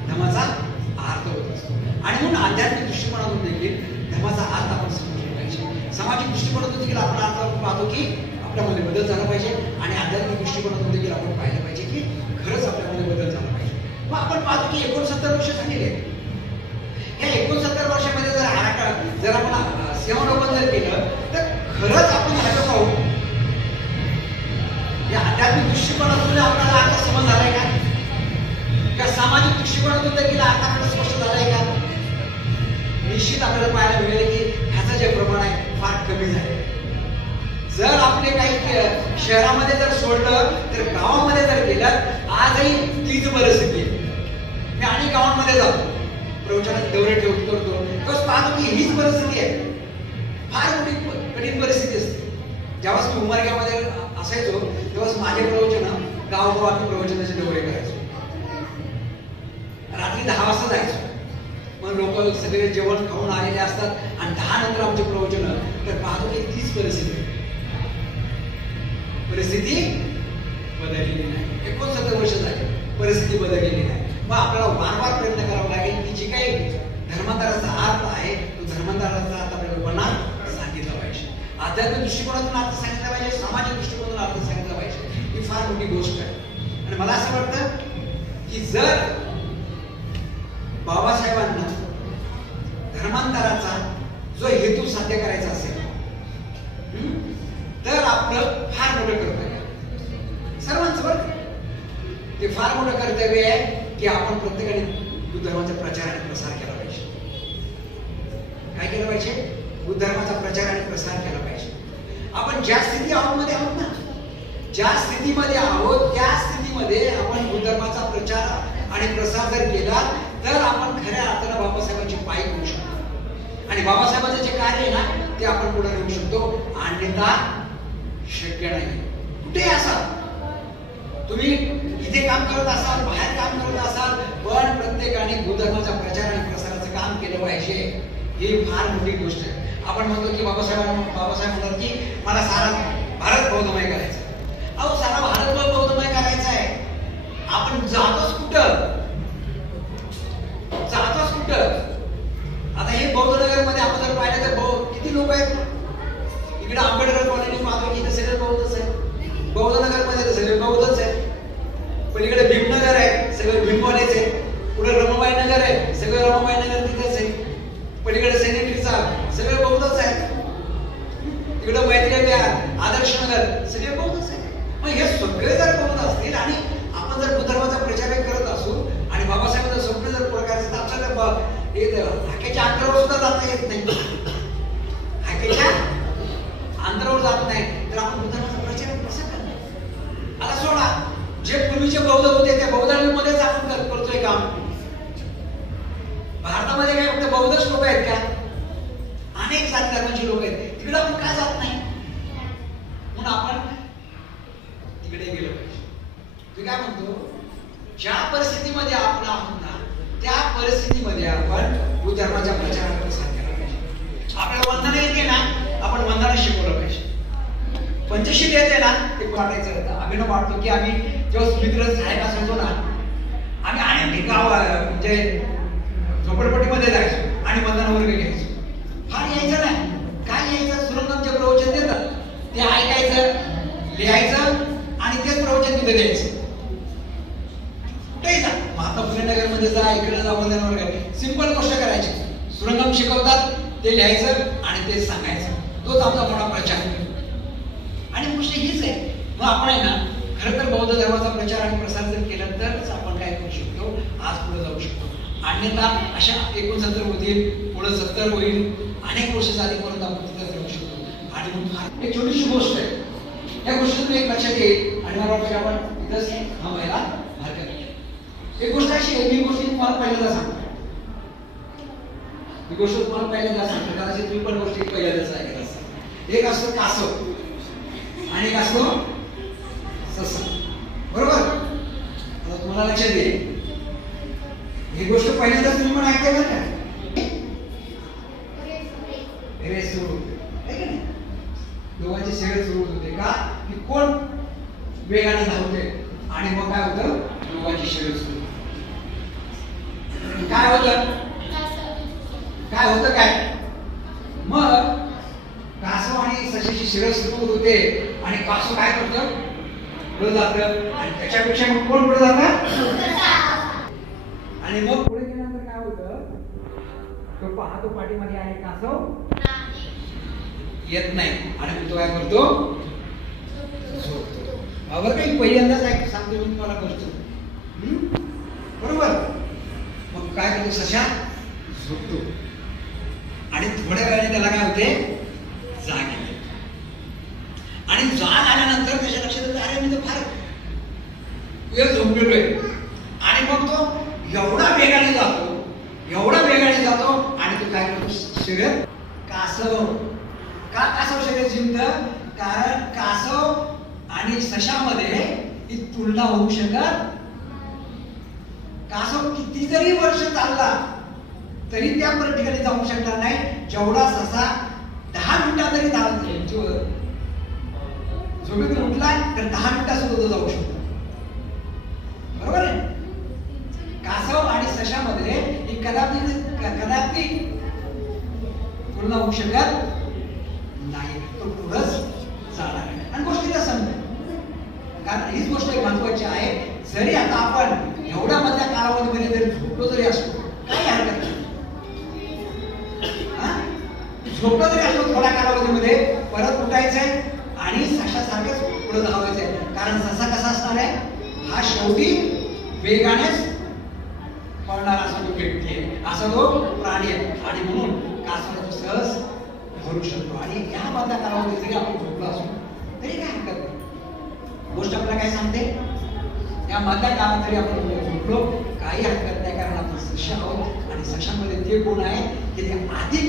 धर्माचा अर्थ होतो. आणि म्हणून आध्यात्मिक दृष्टिकोनातून देखील धर्माचा अर्थ आपण समजला पाहिजे. सामाजिक दृष्टिकोनातून देखील आपण अर्थ पाहतो की आपल्यामध्ये बदल झाला पाहिजे. आणि आध्यात्मिक दृष्टिकोनातून देखील आपण पाहिलं पाहिजे की खरंच आपल्यामध्ये बदल झाला पाहिजे. मग आपण पाहतो की 69 वर्ष झालेले आहेत. या 69 वर्षामध्ये जर आपण सेवालोकन जर केलं तर खरंच आपण झालं पाहू या आध्यात्मिक दृष्टिकोनातून आपल्याला आता समज झालाय का? या सामाजिक दृष्टिकोनातून देखील आता स्पष्ट झालाय का? निश्चित आपल्याला पाहायला मिळेल की ह्याचं जे प्रमाण आहे फार कमी झाले. जर आपले काही शहरामध्ये जर सोडलं तर गावामध्ये जर गेलं आजही तीच परिस्थिती आहे. मी अनेक गावांमध्ये जातो, प्रवचनात दौरे करतो, तेव्हा पाहतो की हीच परिस्थिती आहे. फार मोठी कठीण परिस्थिती असते. जेव्हा मी उमरग्यामध्ये असायचो तेव्हा माझे प्रवचन गावोगावात प्रवचनाचे दौरे करायचो. रात्री 10 वाजता जायचो. मग लोक सगळे जेवण खाऊन आलेले असतात आणि 10 नंतर आमचे प्रवचन, तर पाहतो की तीच परिस्थिती बदललेली नाही. 69 वर्ष झाली, परिस्थिती बदललेली नाही. मग आपल्याला वारंवार प्रयत्न करावा लागेल की जी काही धर्मांतराचा अर्थ आहे तो धर्मांतराचा अर्थ आपल्याला लोकांना सांगितला पाहिजे. आध्यात्मिक दृष्टिकोनातून अर्थ सांगितला पाहिजे, सामाजिक दृष्टिकोनातून अर्थ सांगितला पाहिजे. ही फार मोठी गोष्ट आहे. आणि मला असं वाटतं की जर बाबासाहेबांना धर्मांतराचा जो हेतू साध्य करायचा असेल तर आपलं फार मोठं कर्तव्य आहे. सर्वांचं बरं ते फार मोठं कर्तव्य आहे की आपण प्रत्येकाने बुद्ध धर्माचा प्रचार आणि प्रसार केला पाहिजे. काय केलं पाहिजे? बुद्ध धर्माचा प्रचार आणि प्रसार केला पाहिजे. आपण ज्या स्थिती मध्ये आहोत ना, ज्या स्थितीमध्ये आहोत त्या स्थितीमध्ये आपण बुद्ध धर्माचा प्रचार आणि प्रसार जर केला तर आपण खऱ्या अर्थानं बाबासाहेबांची पायी होऊ शकतो. आणि बाबासाहेबांचं जे कार्य आहे ना ते आपण पुढे नेऊ शकतो. अन्यथा शक्य नाही. कुठेही असाल तुम्ही, इथे काम करत असाल, बाहेर काम करत असाल, पण प्रत्येकाने बुद्ध धर्माचा प्रचार आणि प्रसाराचं काम केलं पाहिजे. ही फार मोठी गोष्ट आहे. आपण म्हणतो की बाबासाहेब म्हणतात की मला सारा भारत बौद्धमय करायचं. अहो, सारा भारत बौद्धमय करायचा आहे. आपण जातोच कुठं? आता हे बौद्धनगर मध्ये आपण जर पाहिलं तर किती लोक आहेत. इकडे आंबेडकर कॉलनी पाहतो की इथे सगळे बौद्धच आहे. बौद्धनगर मध्ये तर सगळे बौद्धच आहे. पलीकडे भीमनगर आहे, सगळे भीमवालेच आहे. पुढे रमाबाई नगर आहे, सगळे रमाबाई नगर तिथेच आहे. पलीकडे सेनेटरीचा सगळे बौद्धच आहे. तिकडे मैत्री विहार, आदर्श नगर सगळे बौद्धच आहे. मग हे सगळे जर बौद्ध असतील आणि आपण जर बुद्ध धर्माचा प्रचार करत असू आणि बाबासाहेबांचं स्वप्न जर प्रकारचं आपल्याला हाकेच्या अंतरावर सुद्धा जाता येत नाही, हाकेच्या अंतरावर जात नाही तर आपण बुद्ध धर्माचा प्रचार कसा करणार? आता सोडा, जे पूर्वीचे बौद्ध होते त्या बौद्धांमध्येच आपण करतोय काम. भारतामध्ये काय फक्त बौद्धच लोक आहेत का? अनेक जाती धर्माचे लोक आहेत. तिकडे आपण का जात नाही? म्हणून आपण तिकडे गेलो पाहिजे. मी काय म्हणतो, ज्या परिस्थितीमध्ये आपण आहोत ना त्या परिस्थितीमध्ये आपण बुद्ध धर्माचा प्रचार प्रसार केला पाहिजे. आपल्याला वंदना येते ना आपण वंदना शिकवलं पाहिजे. पंचशील येते ना ते वाटायचं अभिनव वाटतो की आम्ही जेव्हा सुमित्र सहाय्यक असायचो ना आम्ही अनेक गाव म्हणजे झोपडपट्टीमध्ये जायचो आणि वंदना वर्ग घ्यायचो. फार यायचं नाही काय यायचं सुरंगमचे प्रवचन देतात ते ऐकायचं लिहायचं आणि तेच प्रवचन तिथे द्यायचं. कुठेही जा महात्मा फुले नगर मध्ये जा इकडे जा वंदना वर्ग सिंपल गोष्ट करायची. सुरंगम शिकवतात ते लिहायचं आणि तेच सांगायचं. तोच आमचा मोठा प्रचार. आणि गोष्ट हीच आहे. मग आपण आहे ना खरं तर बौद्ध धर्माचा प्रचार आणि प्रसार जर केला तरच आपण काय करू शकतो आज पुढे जाऊ शकतो. अन्यथा अशा 69 होतील पुढे 70 होईल अनेक वर्ष झालीपर्यंत आपण तिथे जाऊ शकतो. आणि मग एक छोटीशी गोष्ट आहे या गोष्टीतून एक लक्षात येईल आणि मला वाटतं आपण इथंच थांबायला हरकत नाही. एक गोष्ट अशी आहे मी गोष्टी तुम्हाला पहिल्यांदा सांगतो. ही गोष्ट तुम्हाला पहिल्यांदा सांगतो कदाचित तुम्ही पण गोष्टी पहिल्यांदाच ऐकत असाल. एक असतो कासव आणि एक असतो ससा. बरोबर आता तुम्हाला लक्षात येईल ही गोष्ट पहिल्यांदा तुम्ही पण ऐकते बरं का. रेस सुरू होते आहे का नाही. दोघांची शर्यत सुरू होते का की कोण वेगाने धावते आणि मग काय होतं दोघांची शर्यत सुरू काय होतं काय मग कासव आणि सशाची शर्यत सुरू होते आणि कासव काय करतं पुढे जातं आणि त्याच्यापेक्षा कोण पुढे जातं आणि मग पुढे गेल्यानंतर काय होतं तो पाहतो पाठीमागे आहे कासव येत नाही आणि तो काय करतो झोपतो. बरोबर काही पहिल्यांदाच सांगतो मी तुम्हाला गोष्ट बरोबर. मग काय करतो सशा झोपतो आणि थोड्या वेळाने त्याला काय होते जाग येते आणि जाग आल्यानंतर त्याच्या लक्षात येतं अरे मी तर फार वेळ झोपलेलोय आणि मग तो एवढा वेगाने जातो आणि तो काय करतो शर्यत कासव का कासव शर्यत जिंकतं कारण कासव आणि सशामध्ये ती तुलना होऊ शकत. कासव किती जरी वर्ष चालला तरी त्या ठिकाणी जाऊ शकणार नाही जेवढा ससा 10 मिनिटात जरी झोपेतून उठला तर 10 मिनिटात सुद्धा जाऊ शकतो. बरोबर आहे. कासव आणि सशामध्ये ही कदापि तुलना होऊ शकत नाही. तो पुढंच जाणार आहे आणि गोष्टीला समजेल कारण हीच गोष्ट महत्वाची आहे. जरी आता आपण एवढ्या मधल्या कालावधीमध्ये जरी झोपलो जरी असतो काही हरकत नाही. झोपलो जरी असतो थोड्या कालावधीमध्ये परत उठायचंय आणि सशासारखेच पुढे धावायचंय कारण ससा कसा असणार आहे हा शेवटी वेगानेच पळणारा असा तो व्यक्ती आहे असा तो प्राणी आहे आणि म्हणून कासवाला तो सहज धरू शकतो. आणि या मधल्या कालावधीत जरी आपण झोपलो असतो तरी काय हरकत नाही. गोष्ट आपल्याला काय सांगते या मधल्या काळात जरी आपण झोपलो काही हरकत नाही कारण आपण सशा आहोत आणि सशामध्ये ते गुण आहे की ते अधिक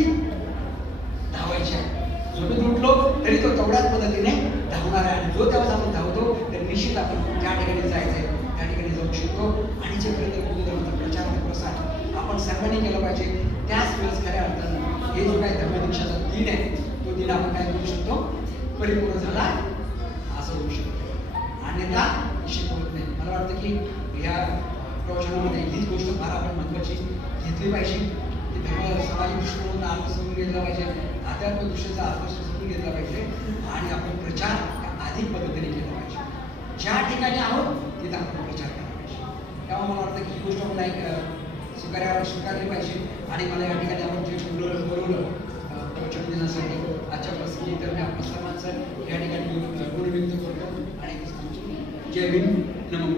धावायचे आहे. झोपेत उठलो तरी तो तेवढ्याच पद्धतीने धावणार आहे आणि जो तेव्हा आपण धावतो तर निश्चित आपण ज्या ठिकाणी जायचंय त्या ठिकाणी जाऊ शकतो. आणि जे बौद्ध धर्माचा प्रचार आणि प्रसार आपण सर्वांनी केला पाहिजे. त्याच वेळेस खऱ्या अर्थानं हे जो काही धर्मदीक्षाचा दिन आहे तो दिन आपण काय करू शकतो परिपूर्ण झाला असं होऊ शकतो. अन्यथा शिकवत नाही. मला वाटतं की या प्रवचनामध्ये हीच गोष्ट फार आपण महत्वाची घेतली पाहिजे की धर्म सामाजिक दृष्टीकोन अर्थ समजून घेतला पाहिजे आध्यात्मिक दृष्टीचा अर्थ समजून घेतला पाहिजे आणि आपण प्रचार अधिक पद्धतीने केला पाहिजे. ज्या ठिकाणी आहोत तिथे आपण प्रचार केला पाहिजे. तेव्हा मला वाटतं की ही गोष्ट मला एक स्वीकारली पाहिजे. आणि मला या ठिकाणी आपण जे बोलवलं प्रवचन दिनासाठी आजच्या प्रसंगी तर मी आपण सर्वांचं या ठिकाणी गुण व्यक्त करतो आणि जय भीम नमो.